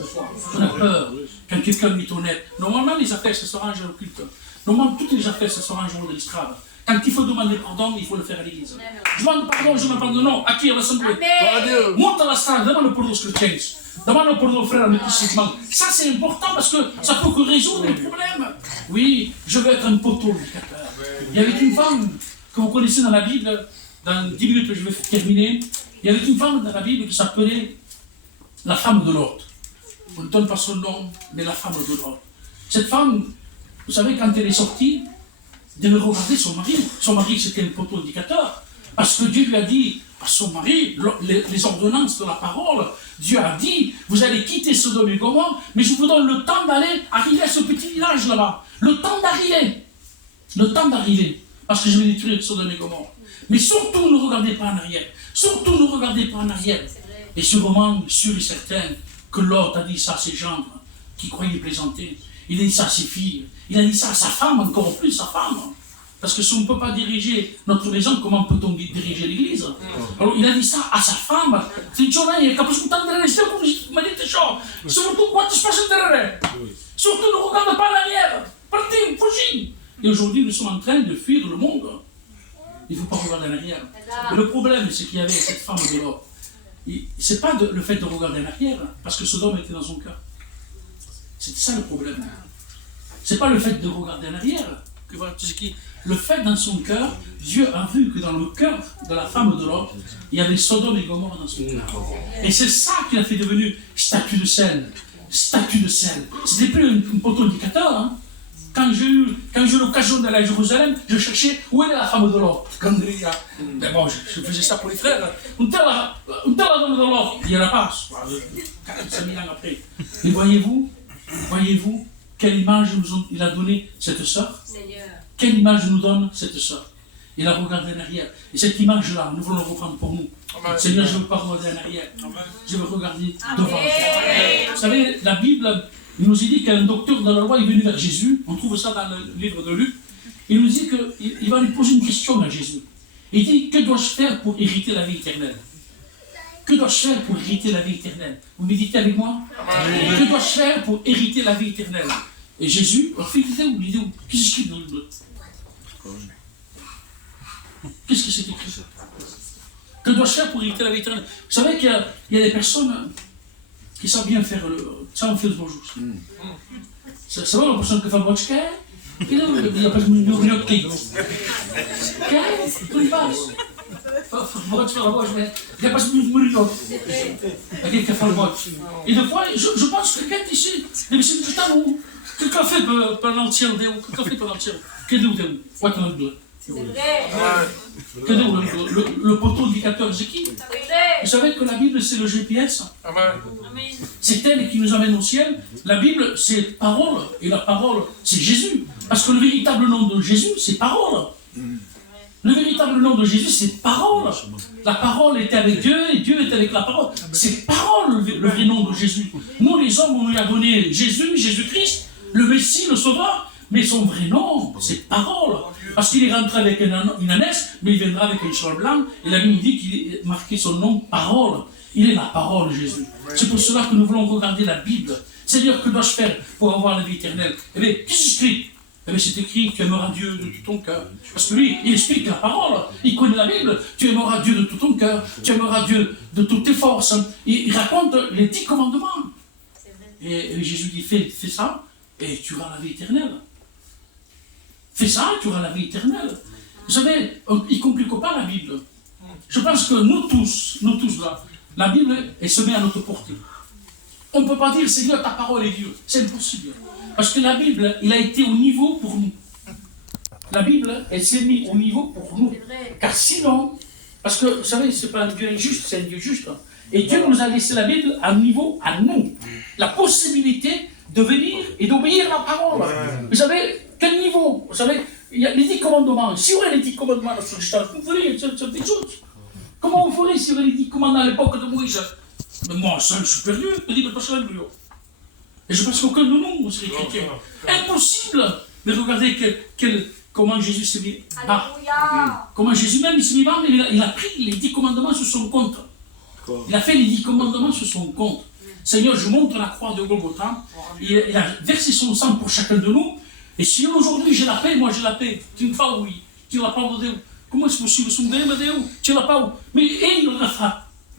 j'en ai peur, quand quelqu'un m'est honnête. Normalement, les affaires, ça se range au culte. Normalement, toutes les affaires, ça se range au de l'estrade. Quand il faut demander pardon, il faut le faire à l'église. Je demande pardon, je demande pardon. Non, à qui? À l'Assemblée. Monte à la salle, demande pardon aux chrétiens. Demande pardon aux frères à l'église. Ça, c'est important parce que ça peut résoudre les problèmes. Oui, je veux être un poteau indicateur. Il y avait une femme que vous connaissez dans la Bible, dans 10 minutes je vais terminer. Il y avait une femme dans la Bible qui s'appelait la femme de Lot. On ne donne pas son nom, mais la femme de Lot. Cette femme, vous savez, quand elle est sortie, de regarder son mari. Son mari, c'était un poteau indicateur. Parce que Dieu lui a dit à son mari, les ordonnances de la parole, Dieu a dit, vous allez quitter Sodome et Gomorrhe, mais je vous donne le temps d'aller arriver à ce petit village là-bas. Le temps d'arriver. Le temps d'arriver. Parce que je vais détruire Sodome et Gomorrhe. Mais surtout, ne regardez pas en arrière. Surtout, ne regardez pas en arrière. Et ce moment, sûr et certain, que Lot a dit ça à ses gendres, qui croyaient plaisanter. il a dit ça à ses filles, il a dit ça à sa femme, encore plus sa femme. Parce que si on ne peut pas diriger notre maison, comment peut-on diriger l'église? Alors il a dit ça à sa femme. C'est Johnny, surtout quoi tu se passe derrière. Surtout ne regarde pas en arrière. Partez, fugis. Et aujourd'hui, nous sommes en train de fuir le monde. Il ne faut pas regarder en arrière. Et le problème, c'est qu'il y avait cette femme de l'or. Ce n'est pas le fait de regarder en arrière, parce que Sodome était dans son cœur. C'était ça le problème. Ce n'est pas le fait de regarder en arrière. Que voilà, le fait dans son cœur, Dieu a vu que dans le cœur de la femme de l'autre, il y avait Sodome et Gomorrhe dans son cœur. Et c'est ça qui l'a fait devenir statue de sel. Statue de sel. C'était plus un poteau indicateur. Hein. Quand j'ai eu l'occasion d'aller à Jérusalem, je cherchais où est la femme de l'autre. Mais bon, je faisais ça pour les frères. On t'a la femme de l'autre. Il n'y en a pas. 45 000 ans après. Et voyez-vous, quelle image il a donné cette sœur? Quelle image nous donne cette sœur? Il a regardé en arrière. Et cette image-là, nous voulons la reprendre pour nous. Amen. Seigneur, je ne veux pas regarder en arrière. Amen. Je veux regarder devant. Amen. Vous savez, la Bible, il nous dit qu'un docteur de la loi est venu vers Jésus. On trouve ça dans le livre de Luc. Il nous dit qu'il va lui poser une question à Jésus. Il dit, que dois-je faire pour hériter la vie éternelle? Que dois-je faire pour hériter la vie éternelle? Vous méditez avec moi? Amen. Que dois-je faire pour hériter la vie éternelle? Et Jésus, l'idée où qu'est-ce qu'il écrit dans le bleu? Qu'est-ce que c'est écrit? Que dois-je faire pour hériter la vie éternelle? Vous savez qu'il y a des personnes qui savent bien faire ça, on fait le bonjour. Ça va, la personne qui fait le bonjour, il n'y a pas de million de clés. Tout y passe. Il n'y a pas de million. Il y a quelqu'un qui fait le bonjour. Et des fois, je pense que quelqu'un ici, c'est du temps où quelqu'un fait pendant le ciel, quelqu'un fait pendant le ciel. Quel est le bleu? C'est vrai. Le poteau indicateur, c'est qui? Vous savez que la Bible, c'est le GPS. C'est elle qui nous amène au ciel. La Bible, c'est parole. Et la parole, c'est Jésus. Parce que le véritable nom de Jésus, c'est parole. Le véritable nom de Jésus, c'est parole. La parole était avec Dieu et Dieu était avec la parole. C'est parole, le vrai nom de Jésus. Nous, les hommes, on lui a donné Jésus, Jésus-Christ, le Messie, le Sauveur. Mais son vrai nom, c'est parole. Parce qu'il est rentré avec une ânesse, mais il viendra avec un cheval blanc. Et la Bible dit qu'il a marqué son nom parole. Il est la parole, Jésus. C'est pour cela que nous voulons regarder la Bible. Seigneur, que dois-je faire pour avoir la vie éternelle? Eh bien, qu'est-ce que c'est écrit? Eh bien, c'est écrit, tu aimeras Dieu de tout ton cœur. Parce que lui, il explique la parole. Il connaît la Bible. Tu aimeras Dieu de tout ton cœur. Tu aimeras Dieu de toutes tes forces. Il raconte les 10 commandements. Et Jésus dit, fais ça, et tu auras la vie éternelle. Fais ça, tu auras la vie éternelle. Vous savez, il ne complique pas la Bible. Je pense que nous tous là, la Bible, elle se met à notre portée. On ne peut pas dire, Seigneur, ta parole est Dieu. C'est impossible. Parce que la Bible, elle a été au niveau pour nous. La Bible, elle s'est mise au niveau pour nous. Car sinon, parce que, vous savez, ce n'est pas un Dieu injuste, c'est un Dieu juste. Et Dieu nous a laissé la Bible à niveau à nous. La possibilité de venir et d'obéir à la parole. Vous savez, quel niveau? Vous savez, il y a les 10 commandements. Si on a les 10 commandements, vous ferez cette chose. Comment on ferait si on avait les 10 commandements à l'époque de Moïse? Mais moi, seul, je suis perdu. Je dis, mais pas seul, et je pense qu'aucun de nous, on serait chrétiens. Impossible. Mais regardez comment Jésus s'est mis bas. Comment Jésus même, il s'est mis bas, mais il a pris les 10 commandements sur son compte. Il a fait les 10 commandements sur son compte. Seigneur, je montre la croix de Golgotha. Il a versé son sang pour chacun de nous. Et si aujourd'hui j'ai la paix, moi j'ai la paix. Tu ne fais oui. Tu n'as pas de Dieu. Comment est-ce possible? Tu n'as pas. Mais il l'a fait.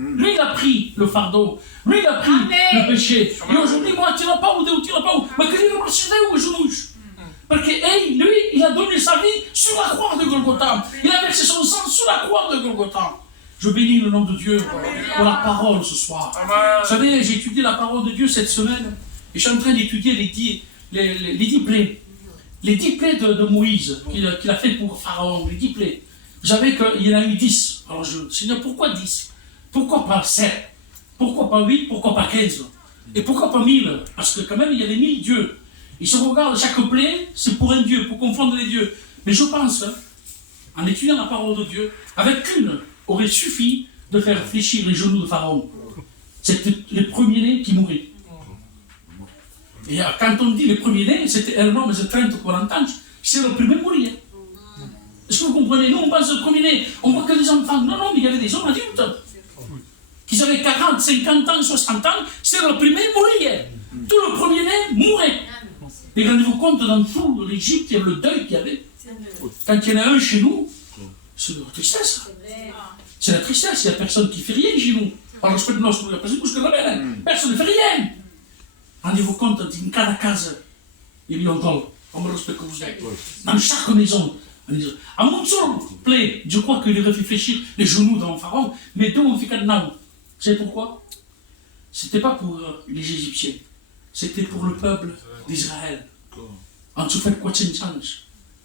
Lui, il a pris le fardeau. Lui, il a pris le péché. Et aujourd'hui, moi, tu n'as pas ou tu n'as pas ou. Mais que il où je bouge. Parce que lui, il a donné sa vie sur la croix de Golgotha. Il a versé son sang sur la croix de Golgotha. Je bénis le nom de Dieu pour la parole ce soir. Vous savez, j'ai étudié la parole de Dieu cette semaine. Et je suis en train d'étudier les 10 plaies. Les 10 plaies de Moïse qu'il a fait pour Pharaon. Les 10 plaies. Vous savez qu'il y en a eu 10. Alors Seigneur, pourquoi 10? Pourquoi pas 7? Pourquoi pas 8? Pourquoi pas 15? Et pourquoi pas 1000? Parce que quand même, il y a les 1000 dieux. Et si on regarde chaque plaie, c'est pour un dieu, pour confondre les dieux. Mais je pense, en étudiant la parole de Dieu, avec une, aurait suffi de faire fléchir les genoux de Pharaon. C'était les premiers-nés qui mouraient. Et quand on dit le premier-né, c'était un homme de 30 ou 40 ans, c'est le premier à mourir. Est-ce que vous comprenez? Nous, on pense au premier-né, on voit que les enfants. Non, non, mais il y avait des hommes adultes. Qui avaient 40, 50 ans, 60 ans, c'est le premier à mourir. Tout le premier-né mourait. Et rendez-vous compte, dans tout l'Égypte, il y avait le deuil qu'il y avait. Quand il y en a un chez nous, c'est la tristesse. C'est la tristesse, il n'y a personne qui fait rien chez nous. Par respect de nostro, personne ne fait rien. Rendez-vous compte, in cada casa, il y a un dol, comme le respect que vous êtes. Dans chaque maison. À mon seul plaît, je crois qu'il devrait réfléchir les genoux dans le pharaon, mais d'où on fait qu'un Vous savez pourquoi? C'était pas pour les Égyptiens, c'était pour le peuple d'Israël. En se fait 400 ans.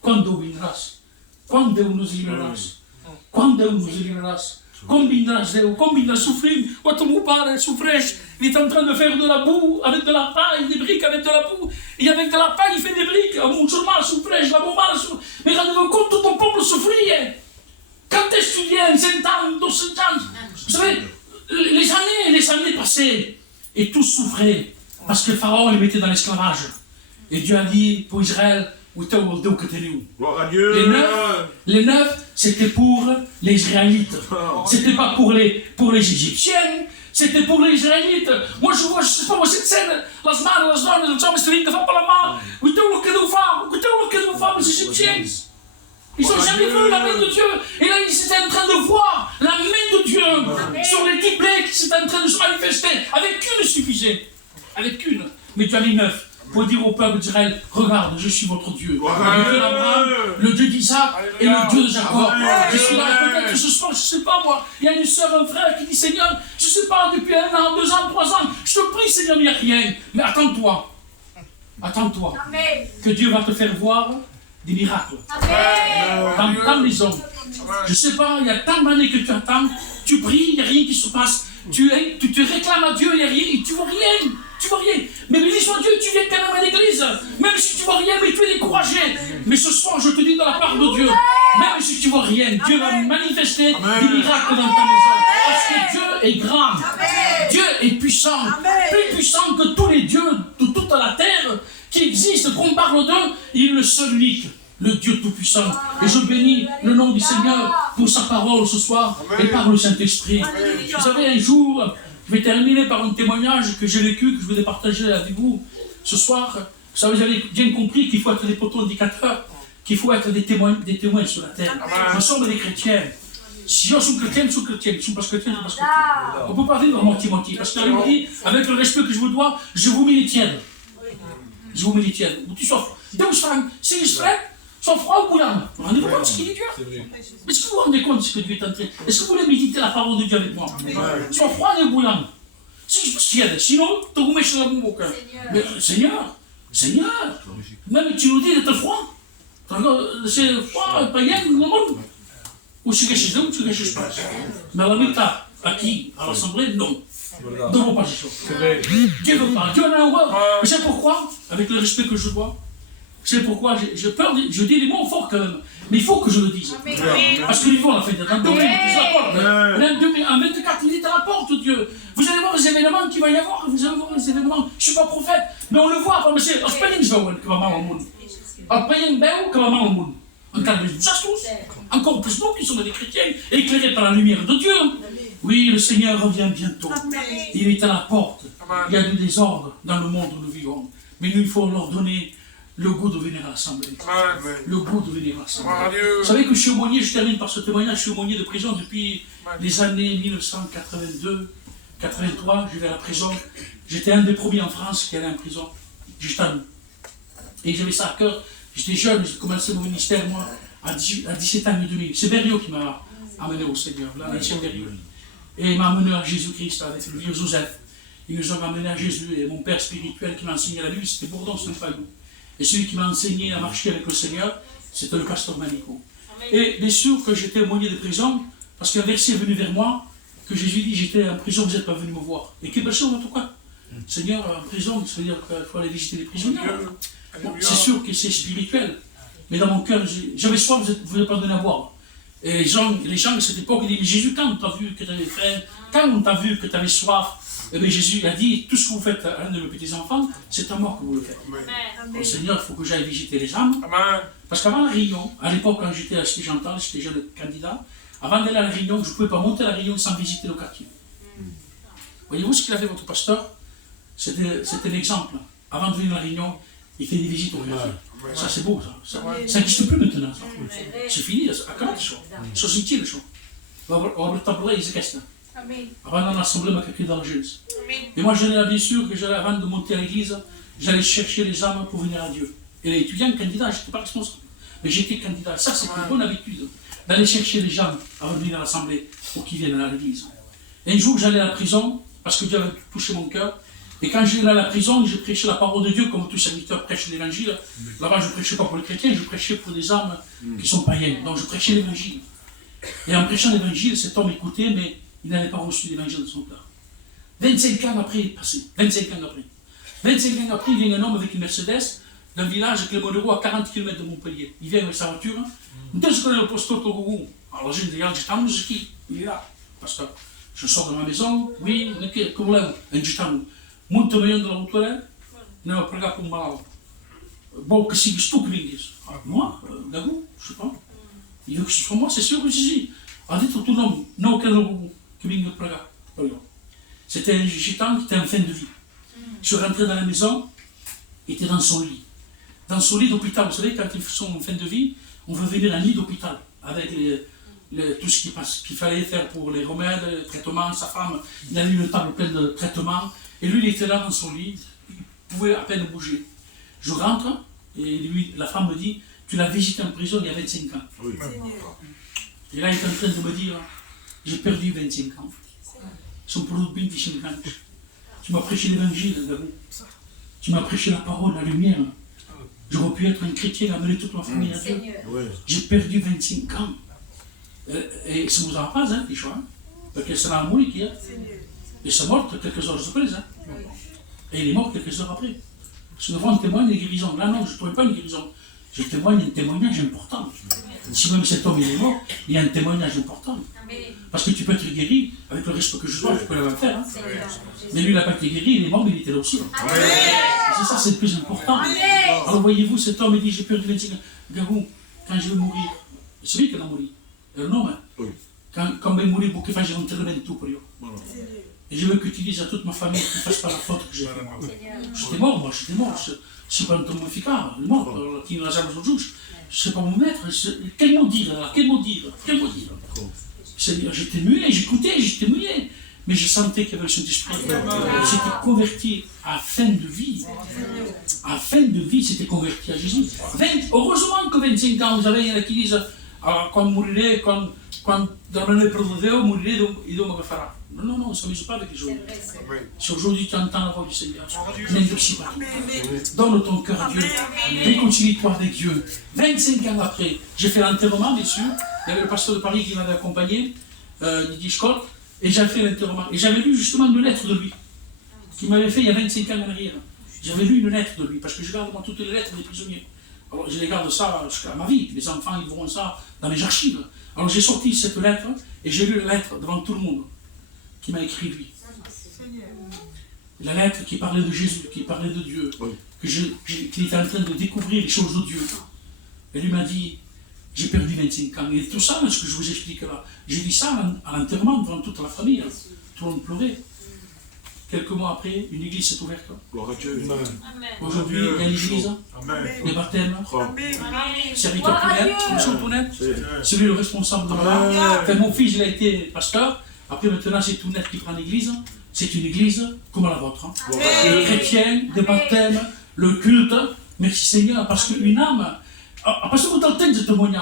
Quando vendrás? Quando nos liberarás? Quando nos liberarás? Comme vendrás, Deus? Comme vendrás souffrir? Quand mon père souffrait, il est en train de faire de la boue avec de la paille, des briques avec de la boue. Et avec de la paille, il fait des briques. Mon chemin souffrait, la bombe souffrait. Mais rendez-vous compte, tout ton peuple souffrait. Quand tu étudiais, 5 ans, 12 ans, vous savez, les années passaient et tous souffraient parce que Pharaon les mettait dans l'esclavage. Et Dieu a dit pour Israël, Gloire à Dieu. les neuf, c'était pour les Israélites. C'était pas pour les Égyptiens, c'était pour les Israélites. Moi je vois, je sais pas, moi cette scène, las manos, las donnes, les hommes stringent pas la main. Écoutez le que nous femmes, les Égyptiens. Ils n'ont jamais vu la main de Dieu. Et là, ils étaient en train de voir la main de Dieu sur les 10 plaies qui étaient en train de se manifester. Avec une suffisait. Avec une. Mais tu as les 9 pour dire au peuple d'Israël, regarde, je suis votre Dieu. Le Dieu d'Abraham, le Dieu d'Isaac et le Dieu de Jacob. Je suis là, peut-être que ce soir, je ne sais pas moi, il y a une soeur, un frère qui dit, Seigneur, je ne sais pas, depuis 1 an, 2 ans, 3 ans, je te prie, Seigneur, il n'y a rien. Mais attends-toi. Attends-toi. Que Dieu va te faire voir des miracles. Dans ta maison. Je ne sais pas, il y a tant d'années que tu attends, tu pries, il n'y a rien qui se passe. Tu te réclames à Dieu, il n'y a rien, tu ne vois rien. Tu vois rien. Mais béni soit Dieu, tu viens quand même à l'église. Même si tu vois rien, mais tu es découragé. Mais ce soir, je te dis de la part de Dieu, même si tu vois rien, Dieu va manifester des miracles dans ta maison. Parce que Dieu est grand. Dieu est puissant. Plus puissant que tous les dieux de toute la terre qui existent, qu'on parle d'eux, il est le seul unique. Le Dieu Tout-Puissant. Et je bénis le nom du Seigneur pour sa parole ce soir et par le Saint-Esprit. Vous savez, un jour, je vais terminer par un témoignage que j'ai vécu, que je voulais partager avec vous ce soir. Vous savez, vous avez bien compris qu'il faut être des poteaux indicateurs, qu'il faut être des témoins sur la terre. Nous sommes des chrétiens. Si je suis chrétien, je suis chrétien. Je ne suis pas chrétien, je ne suis pas chrétien. On ne peut pas vivre moitié-moitié. Parce que la Bible dit, avec le respect que je vous dois, je vous mets les tièdes. Je vous mets les tièdes. Où tu souffres. 12 francs, 6 francs. Sont froid ou bouillant. Vous vous rendez compte de ce qu'il est Dieu? Est-ce que vous vous rendez compte de ce que Dieu est en train? Est-ce que vous voulez méditer la parole de Dieu avec moi? Soit froid et bouillant. Si je tiède, sinon, tu vous mets sur la boue au cœur. Mais Seigneur, même tu nous dis d'être froid. C'est froid, païen, le monde. Ou tu gâches là, ou tu gâches pas. Mais à la méta, à qui? À l'Assemblée, non. Ne devons pas les choses. Dieu veut pas. Dieu en a horreur. Mais c'est pourquoi, avec le respect que je dois, c'est pourquoi j'ai peur, je dis les mots forts quand même, mais il faut que je le dise. Parce que l'Ivoire, on a fait dans 2 minutes, en 24, il est à la porte, Dieu. Vous allez voir les événements qu'il va y avoir, vous allez voir les événements. Je ne suis pas prophète, mais on le voit, mais c'est que maman au monde. Après, il y a que maman au monde. En cas de ça tous, encore plus nous qui sommes des chrétiens, éclairés par la lumière de Dieu. Oui, le Seigneur revient bientôt. Il est à la porte. Il y a du désordre dans le monde où nous vivons. Mais nous, il faut leur donner le goût de venir à l'Assemblée. Le goût de venir à l'Assemblée. Vous savez que je suis aumônier, je termine par ce témoignage, je suis aumônier de prison depuis les années 1982, 83, je vais à la prison. J'étais un des premiers en France qui allait en prison, juste à nous. Et j'avais ça à cœur. J'étais jeune, j'ai commencé mon ministère, moi, à 17 ans et demi. C'est Berriot qui m'a amené au Seigneur, là, l'ancien Berriot. Et il m'a amené à Jésus-Christ avec le vieux Joseph. Ils nous ont amené à Jésus. Et mon père spirituel qui m'a enseigné la Bible, c'était Bourdon, ce n'est pas nous. Et celui qui m'a enseigné à marcher avec le Seigneur, c'était le pasteur Manico. Et bien sûr que j'étais aumônier de prison, parce qu'un verset est venu vers moi, que Jésus dit, j'étais en prison, vous n'êtes pas venu me voir. Et quelle personne, en tout cas Seigneur, en prison, ça veut dire qu'il faut aller visiter les prisonniers. Bon, c'est sûr que c'est spirituel, mais dans mon cœur, j'avais soif, vous n'avez pas donné à boire. Et les gens de cette époque, ils disaient, Jésus, quand on t'a vu que tu avais faim, quand on t'a vu que tu avais soif, Eh bien, Jésus a dit, tout ce que vous faites à un de mes petits-enfants, c'est à moi que vous le faites. Au Seigneur, il faut que j'aille visiter les âmes. Parce qu'avant la réunion, à l'époque, quand j'étais à Cité Gental, j'étais jeune candidat, avant d'aller à la réunion, je ne pouvais pas monter à la réunion sans visiter le quartier. Voyez-vous ce qu'il a fait votre pasteur? C'était l'exemple. Avant de venir à la réunion, il fait des visites au quartier. Ça, c'est beau, ça. Ça n'existe plus maintenant. C'est fini, à quand les choses? Ça, c'est utile, les choses. On va le tabler, ils restent. Avant d'en assembler ma quelqu'un dans la jeunesse. Et moi, je l'ai bien sûr que avant de monter à l'église, j'allais chercher les âmes pour venir à Dieu. Et les étudiants, candidats, je n'étais pas responsable. Mais j'étais candidat. Ça, c'est une bonne habitude, d'aller chercher les gens avant de venir à l'assemblée pour qu'ils viennent à l'église. Et un jour, j'allais à la prison, parce que Dieu avait touché mon cœur. Et quand j'allais à la prison, je prêchais la parole de Dieu, comme tout serviteur prêche l'évangile. Là-bas, je ne prêchais pas pour les chrétiens, je prêchais pour des âmes qui sont païennes. Donc, je prêchais l'évangile. Et en prêchant l'évangile, cet homme écoutait, mais il n'avait pas reçu l'évangile de son cœur. 25 ans après, il est passé. 25 ans après. 25 ans après, il vient un homme avec une Mercedes d'un village qui est à 40 km de Montpellier. Il vient avec sa voiture. Deux secondes, le pasteur Togougou. Alors, je dis, regarde, il est là. Parce que je sors de ma maison, oui, on est que problème, un gitano. Muito bem de la voiture, não vai pregar para um mal. Bom, que siga tu que vingues. Moi, Gagou, je sais pas. Il veut que ce soit moi, c'est sûr que si. A dit tout nom, non, que Gagou, que vingue pregar. C'était un gitan qui était en fin de vie. Je suis rentré dans la maison, il était dans son lit. Dans son lit d'hôpital, vous savez, quand ils sont en fin de vie, on veut venir à un lit d'hôpital avec tout ce qu'il fallait faire pour les remèdes, les traitements. Sa femme, il avait une table pleine de traitements. Et lui, il était là dans son lit, il pouvait à peine bouger. Je rentre, et lui, la femme me dit, tu l'as visité en prison il y a 25 ans. Oui. Et là, il est en train de me dire, j'ai perdu 25 ans. Son produit 25 ans. Tu m'as prêché l'évangile, Gabou. Tu m'as prêché la parole, la lumière. J'aurais pu être un chrétien, amener toute ma famille à Dieu. J'ai perdu 25 ans. Et ça ne vous en pas, hein, les choix. Parce que c'est la mouille qui est. Et c'est mort quelques heures après. Hein. Et il est mort quelques heures après. Parce que devant on témoigne des guérisons. Là, non, je ne témoigne pas une guérison. Je témoigne un témoignage important. Si même cet homme est mort, il y a un témoignage important. Parce que tu peux être guéri, avec le respect que je dois, je peux le faire. Hein. Mais lui, il n'a pas été guéri, il est mort, mais il était là aussi. C'est ça, c'est le plus important. Alors voyez-vous, cet homme, il dit, j'ai perdu 25 ans. Gabou, quand je vais mourir, c'est lui qui a mouru. Non, mais quand il mourir, pour qu'il fasse un terrain tout pour lui. Et je veux que tu dises à toute ma famille qu'ils ne fassent pas la faute que j'ai fait. J'étais mort, moi, j'étais mort. Je ne suis pas un homme efficace, il est mort. Qui n'a jamais joué, je ne sais pas me mettre. Quel mot dire là? Quel mot dire? Quel mot dire? J'étais muet, j'écoutais, j'étais muet. Mais je sentais qu'il y avait le Saint-Esprit. J'étais converti à fin de vie. À fin de vie, c'était converti à Jésus. Heureusement que 25 ans, vous avez, il y en a qui disent, quand mourrez, quand dans le nom de Dieu, mourrez, il doit me faire. Non, on ne s'amuse pas avec les gens. Si aujourd'hui tu entends la voix du Seigneur, n'endurcis pas. Donne ton cœur à Dieu. Réconcilie-toi avec Dieu. 25 ans après, j'ai fait l'enterrement, bien sûr. Il y avait le pasteur de Paris qui m'avait accompagné, Didier Scott, et j'ai fait l'enterrement. Et j'avais lu justement une lettre de lui, qu'il m'avait fait il y a 25 ans en arrière. J'avais lu une lettre de lui, parce que je garde moi toutes les lettres des prisonniers. Alors je les garde ça jusqu'à ma vie. Les enfants, ils verront ça dans mes archives. Alors j'ai sorti cette lettre, et j'ai lu la lettre devant tout le monde. Qui m'a écrit lui. La lettre qui parlait de Jésus, qui parlait de Dieu, qu'il était en train de découvrir les choses de Dieu. Et lui m'a dit, j'ai perdu 25 ans. Et tout ça, ce que je vous explique là, j'ai dit ça à l'enterrement devant toute la famille. Hein. Tout le monde pleurait. Quelques mois après, une église s'est ouverte. Aujourd'hui, il y a l'église, les baptêmes, serviteur tout net, c'est lui le responsable de là. Enfin, mon fils, il a été pasteur. Après, maintenant, c'est tout net qui prend l'église. C'est une église comme la vôtre. Hein. Les chrétiens, des baptêmes, le culte. Merci Seigneur, parce qu'une âme. Parce que vous avez le temps de témoigner.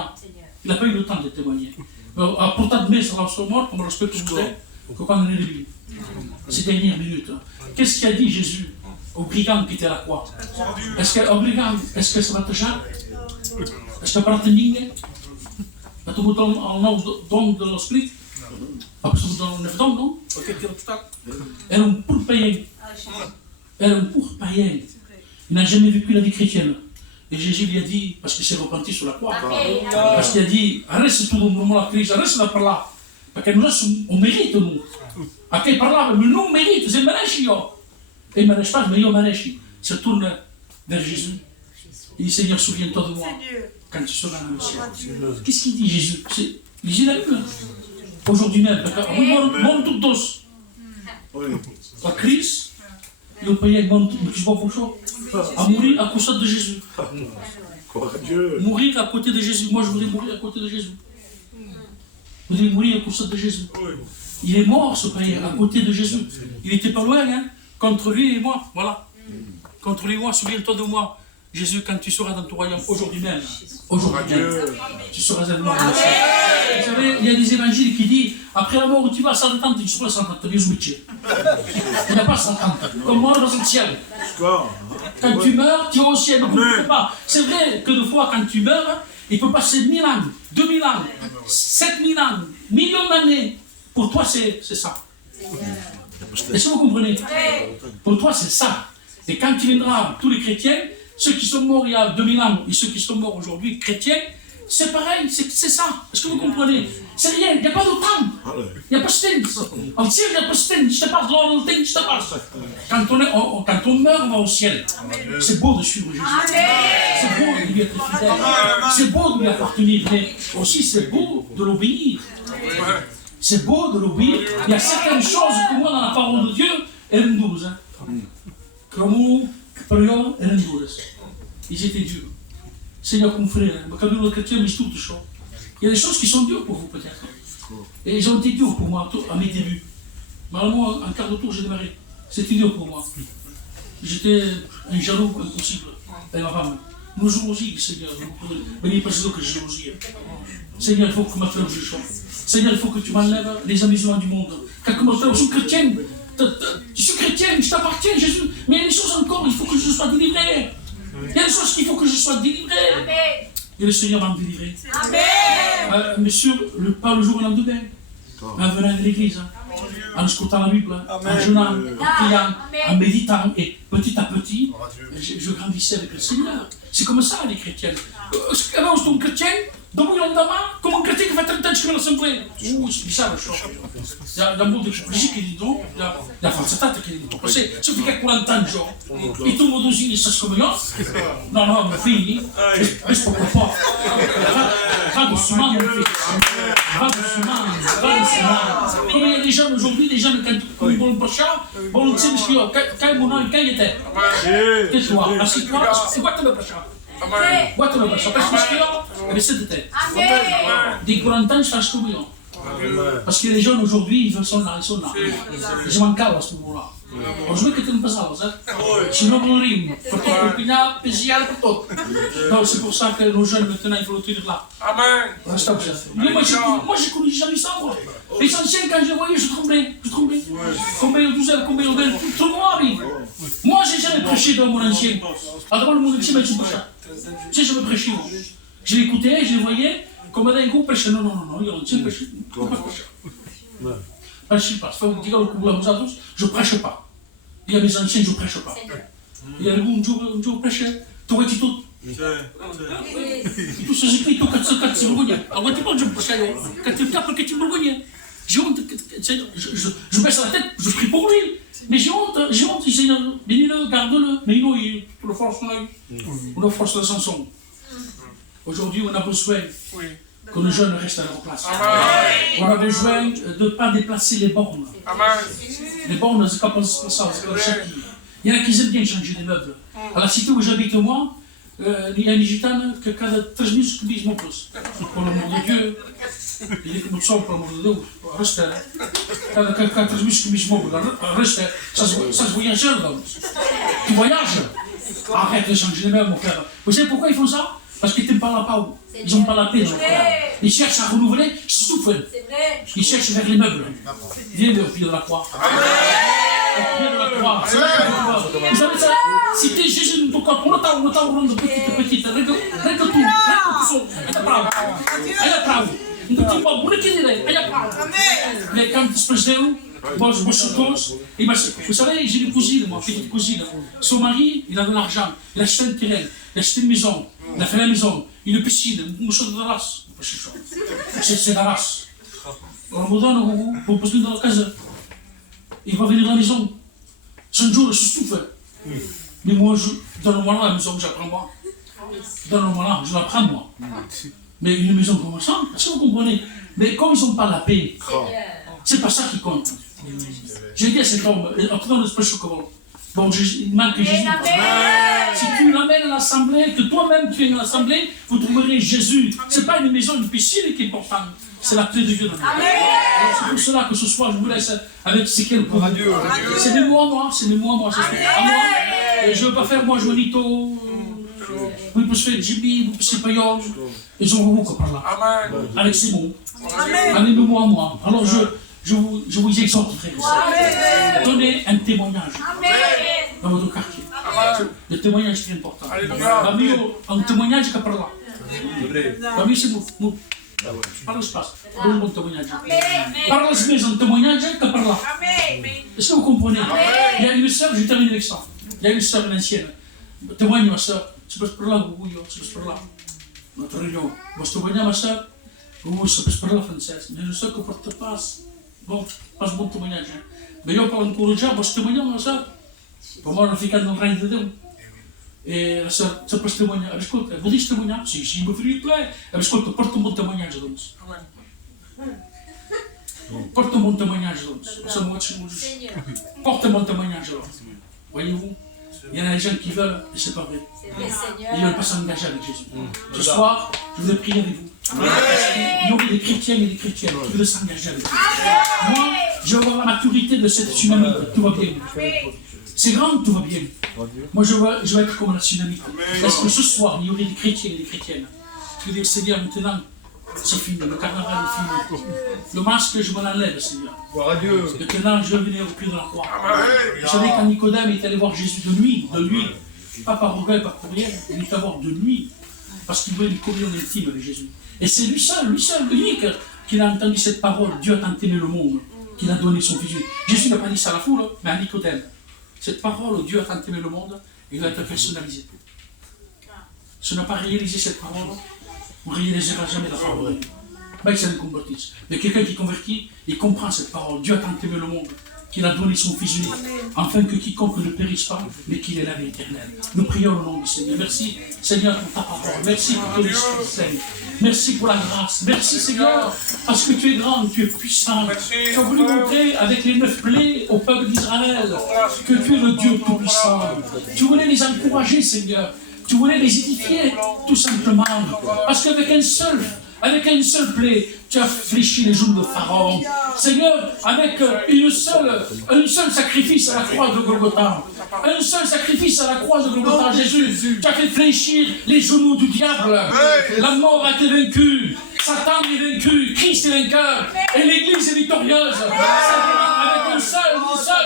Il n'a pas eu le temps de témoigner. Pourtant, mais ça va se mort, comme le respect que vous avez, que quand on est de lui. Ces dernières minutes. Qu'est-ce qu'il a dit Jésus au brigand qui était à la croix? Est-ce que au brigand, est-ce que ça va te faire? Est-ce que par te ninger? Est-ce que vous donne de l'esprit? Absolument dans le neuf-dom, non? Elle est un pour païen. Elle est un pour païen. Il n'a jamais vécu la vie chrétienne. Et Jésus lui a dit, parce qu'il s'est repenti sur la croix, parce qu'il a dit, reste tout le moment la crise, reste là par là. Perché noi on mérite, nous. A chi parlava, mais nous mérite, c'est mereci io. Et mereci pas, mais io mereci. Se tourne vers Jésus. Il dit, Seigneur, souviens-toi de moi quand tu seras dans le ciel. Qu'est-ce qu'il dit Jésus? Jésus l'a vu. Aujourd'hui même, monte tout dos. La crise, le pays monte, tu vois pourquoi? À mourir à cause de Jésus. Mourir à côté de Jésus. Moi, je voudrais mourir à côté de Jésus. Je voudrais mourir à cause de Jésus. Il est mort, ce pays, à côté de Jésus. Il n'était pas loin, hein, contre lui et moi. Voilà. Contre lui et moi, souviens-toi de moi. Jésus, quand tu seras dans ton royaume, aujourd'hui même, tu seras avec moi. Vous savez, il y a des évangiles qui disent, après la mort, tu vas à 130, tu seras à 130, Dieu métier. Il n'y a pas 130, comme moi, dans le ciel. Quand tu meurs, tu es au ciel, donc tu ne peux pas. C'est vrai que des fois, quand tu meurs, il peut passer 1000 ans, 2000 ans, 7000 ans, millions d'années. Pour toi, c'est ça. Est-ce que vous comprenez? Pour toi, c'est ça. Et quand tu viendras, tous les chrétiens, ceux qui sont morts il y a 2000 ans et ceux qui sont morts aujourd'hui, chrétiens, c'est pareil, c'est ça. Est-ce que vous comprenez? C'est rien, il n'y a pas de temps. Il n'y a pas de temps. En ciel, il n'y a pas de temps. Je te passe dans le temps, je te passe. Quand on meurt, on va au ciel. C'est beau de suivre Jésus. C'est beau de lui être fidèle. C'est beau de lui appartenir. Mais aussi, c'est beau de l'obéir. C'est beau de l'obéir. Il y a certaines choses que moi, dans la parole de Dieu, elles me douent. Comme Prions et Rendoures. Ils étaient durs. Seigneur, comme frère, quand nous, les chrétiens, mais tout de choses. Il y a des choses qui sont dures pour vous, peut-être. Et ils ont été durs pour moi à mes débuts. Malheureusement, en quart de tour, j'ai démarré. C'était dur pour moi. J'étais un jaloux impossible. Et ma femme. Nous jouons aussi, Seigneur. Mais il n'est pas sûr que je joue aussi. Seigneur, il faut que ma femme je sois. Seigneur, il faut que tu m'enlèves les amusements du monde. Quand ma femme, je suis chrétienne. Je suis chrétien, je t'appartiens, Jésus. Mais il y a des choses encore, il faut que je sois délivré. Il y a des choses qu'il faut que je sois délivré. Et le Seigneur va me délivrer. Mais pas le jour et le lendemain. En venant de l'église, en écoutant la Bible, en jeûnant, en priant, en méditant. Et petit à petit, je grandissais avec le Seigneur. C'est comme ça, les chrétiens. Avant, j'étais un chrétien. Dopo io andavo come un cretino che fa 30 anni che me l'assemblea. Bisogna da molto così che dico, da falsità che dico. Se fica 40 anni e tu mi dici che come io, no, ma figli, questo poco po'. Vado su mano, come il y a des jeunes aujourd'hui, des jeunes quand ils vont le prochain, vont le dire que quand mon nom, quand il était. Qu'est-ce que tu vois? Parce que toi, c'est quoi le prochain? Guarda una cosa, perché io e vedete te. Di 40 anni faccio come io. Parce que les jeunes aujourd'hui, ils sont là. Je mancavo à ce moment-là. Aujourd'hui, que tu ne passes pas, ça. Je ne veux rien. Pour toi, le pina, spécial pour toi. Donc, c'est pour ça que nos jeunes, maintenant, il faut le tenir là. Amen. Moi, j'ai connu jamais ça, moi. Les anciens, quand je voyais, je tremblais. Combien de 12 heures, combien de 20 tout le monde arrive. Moi, j'ai jamais prêché dans mon ancien. Alors, mon ancien, mais je prêchais. Si je me prêchais, je l'écoutais, je le voyais. Comme d'un coup, prêchait. Non, il y a un ancien prêché. Prêche pas. Je prêche pas. Il y a mes anciens, je prêche pas. Il y a un jour prêche. Tu vois, tu tout. Tout ces écrits, tout quand tu me alors, tu vois, je prêche. Quand tu me tapes, parce que tu me revoyais. J'ai honte. Je baisse la tête, je prie pour lui. Mais j'ai honte, Seigneur. Bénis-le, garde-le. Mais non, il le force on le force la chanson. Aujourd'hui, on a besoin que les jeunes restent à leur place. On a besoin de ne pas déplacer les bornes. Les bornes, c'est pas ça, c'est comme ça. Il y en a qui aiment bien changer les meubles. À la cité où j'habite moi, il y a une gitane que cada 3 meses que diz plus. Pour l'amour de Dieu, il est comme ça, pour l'amour de Dieu, reste. Cada 3 meses que diz reste. Ça se voyage, tu voyages. Arrête de changer les meubles, mon frère. Vous savez pourquoi ils font ça? Parce qu'ils n'aiment pas la paix. Ils n'ont pas la paix dans leur cœur. Ils cherchent à renouveler, ils souffrent. Ils cherchent vers les meubles. Viens au pied de la croix. Au pied de la croix. Vous savez ça? Si tu es Jésus, ton corps, on t'a de petite. Regarde tout. Elle est brave. Mais quand tu se fais vous savez, j'ai une cousine, moi, petite cousine. Son mari, il avait de l'argent. Il a acheté un terrain, il a acheté une maison. Il a fait la maison, une piscine, une chose de race. C'est la race. Ramadan, pour poster dans la case. Il va venir à la maison. 5 jours, je souffre. Mais moi, dans le moment, la maison que j'apprends moi. Dans le moment, je l'apprends moi. Mais une maison comme ça, est-ce que vous comprenez? Mais comme ils n'ont pas la paix, c'est pas ça qui compte. J'ai dit à cet homme, en tout cas, le special call. Bon, il manque Jésus. Si tu l'amènes à l'assemblée, que toi-même tu viennes à l'assemblée, vous trouverez Jésus. Ce n'est pas une maison, une piscine qui est importante. C'est la paix de Dieu dans nous. C'est pour cela que ce soir, je vous laisse avec ce qu'elle pour vous. C'est mes mots à moi, c'est mes mots à moi. À moi. Et je ne veux pas faire moi Joanito. Vous pouvez faire Jimmy, vous pouvez faire Payol. Ils ont beaucoup par là. Avec ces mots. Avec mes mots à moi. Alors je vous exhorte, frère. Donnez un témoignage dans votre quartier. Le témoignage est très important. Un témoignage qui par là. C'est vous. Par l'espace. Donne mon témoignage. Par l'espace, un témoignage qui par là. Est-ce que vous comprenez? Il y a une sœur, je termine avec ça. Il y a une sœur, une ancienne. Témoigne, ma sœur. C'est pas par là, vous, c'est par là. Notre réunion. Vous témoignez, ma sœur. Vous, c'est par là, française. Mais je sais que pour te passe. Bon, pas bon témoignage. Mais io parlo ancora già, posso testimoniare la sera? Poi non ficando un regno di Dio. E la sera, se posso testimoniare, ascolta, vuoi testimoniare? Sì, sì, mi figlio play. Ascolta, porta un buon témoignage donc. Porta un buon témoignage donc. Porta un bon témoignage alors. Voyez-vous, il y en a des gens qui veulent, et c'est pas vrai. Ils ne veulent pas s'engager avec Jésus. Ce soir, je voudrais prier avec vous. Il y aurait des chrétiens et des chrétiennes qui veulent s'engager avec vous. Moi, je veux avoir la maturité de cette tsunamite. Tout va bien. C'est grand, tout va bien. Moi, je veux être comme la tsunamite. Parce que ce soir, il y aurait des chrétiens et des chrétiennes. Je veux dire, Seigneur, maintenant, c'est fini. Le carnaval est fini. Le masque, je m'en enlève, Seigneur. Maintenant, je vais venir au pied de la croix. Vous savez, quand Nicodème est allé voir Jésus de nuit, pas par orgueil, pas pour rien, il est allé voir de nuit. Parce qu'il voulait une communion intime avec Jésus. Et c'est lui seul, unique, qui a entendu cette parole. Dieu a tant aimé le monde, qu'il a donné son Fils. Jésus n'a pas dit ça à la foule, mais à Nicodème. Cette parole, Dieu a tant aimé le monde, il a été personnalisé. Si on n'a pas réalisé cette parole, on ne réalisera jamais la parole. Mais c'est un convertissement. Mais quelqu'un qui convertit, il comprend cette parole. Dieu a tant aimé le monde, qu'il a donné son Fils unique, afin que quiconque ne périsse pas, mais qu'il ait la vie éternelle. Nous prions au nom du Seigneur. Merci, Seigneur, pour ta parole. Merci pour ton Esprit Saint. Merci pour la grâce. Merci, Seigneur, parce que tu es grand, tu es puissant. Tu as voulu montrer avec les 9 plaies au peuple d'Israël que tu es le Dieu tout-puissant. Tu voulais les encourager, Seigneur. Tu voulais les édifier, tout simplement. Parce qu'avec un seul plaie, tu as fléchi les genoux de Pharaon. Seigneur, avec un seul sacrifice à la croix de Golgotha, un seul sacrifice à la croix de Golgotha, Jésus, tu as fait fléchir les genoux du diable. La mort a été vaincue, Satan est vaincu, Christ est vainqueur, et l'Église est victorieuse. Avec un seul,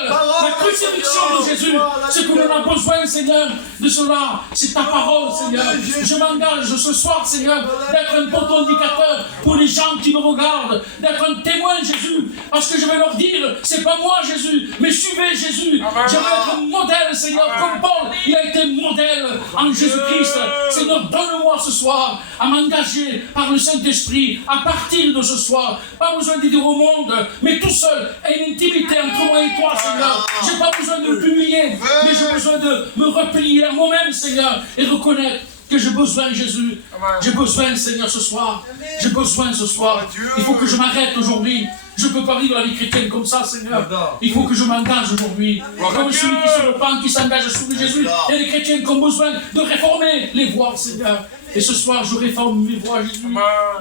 la crucifixion de Jésus, ce que l'on a besoin, Seigneur, de cela, c'est ta parole, Seigneur. Je m'engage ce soir, Seigneur, d'être un bon indicateur pour les gens qui me regardent, d'être un témoin, Jésus, parce que je vais leur dire, c'est pas moi, Jésus, mais suivez Jésus. Je veux être un modèle, Seigneur, comme Paul, il a été modèle en Jésus-Christ. Seigneur, donne-moi ce soir à m'engager par le Saint-Esprit, à partir de ce soir. Pas besoin de dire au monde, mais tout seul, et une intimité entre moi et toi, Seigneur. J'ai pas besoin de le publier, mais j'ai besoin de me replier à moi-même, Seigneur, et reconnaître que j'ai besoin, Jésus. J'ai besoin, Seigneur, ce soir. J'ai besoin ce soir. Il faut que je m'arrête aujourd'hui. Je ne peux pas vivre la vie chrétienne comme ça, Seigneur. Il faut que je m'engage aujourd'hui. Comme celui qui se repent, qui s'engage sous Jésus. Et les chrétiens qui ont besoin de réformer les voies, Seigneur. Et ce soir, je réforme mes voies, Jésus.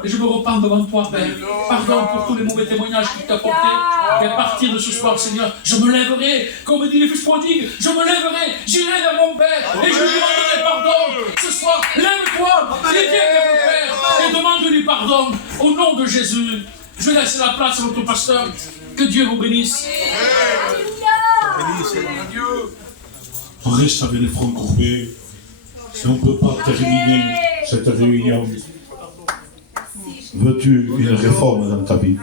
Et je me repens devant toi, Père. Pardon pour tous les mauvais témoignages que tu as portés. Et à partir de ce soir, Seigneur, je me lèverai. Comme dit les fils prodigues, je me lèverai. J'irai vers mon Père. Et je lui demanderai pardon. Ce soir, lève-toi. Et viens vers mon Père. Et demande-lui pardon. Au nom de Jésus. Je vais laisser la place à votre pasteur. Que Dieu vous bénisse. On reste avec les fronts courbés. Et on ne peut pas terminer cette réunion. Veux-tu une réforme dans ta vie?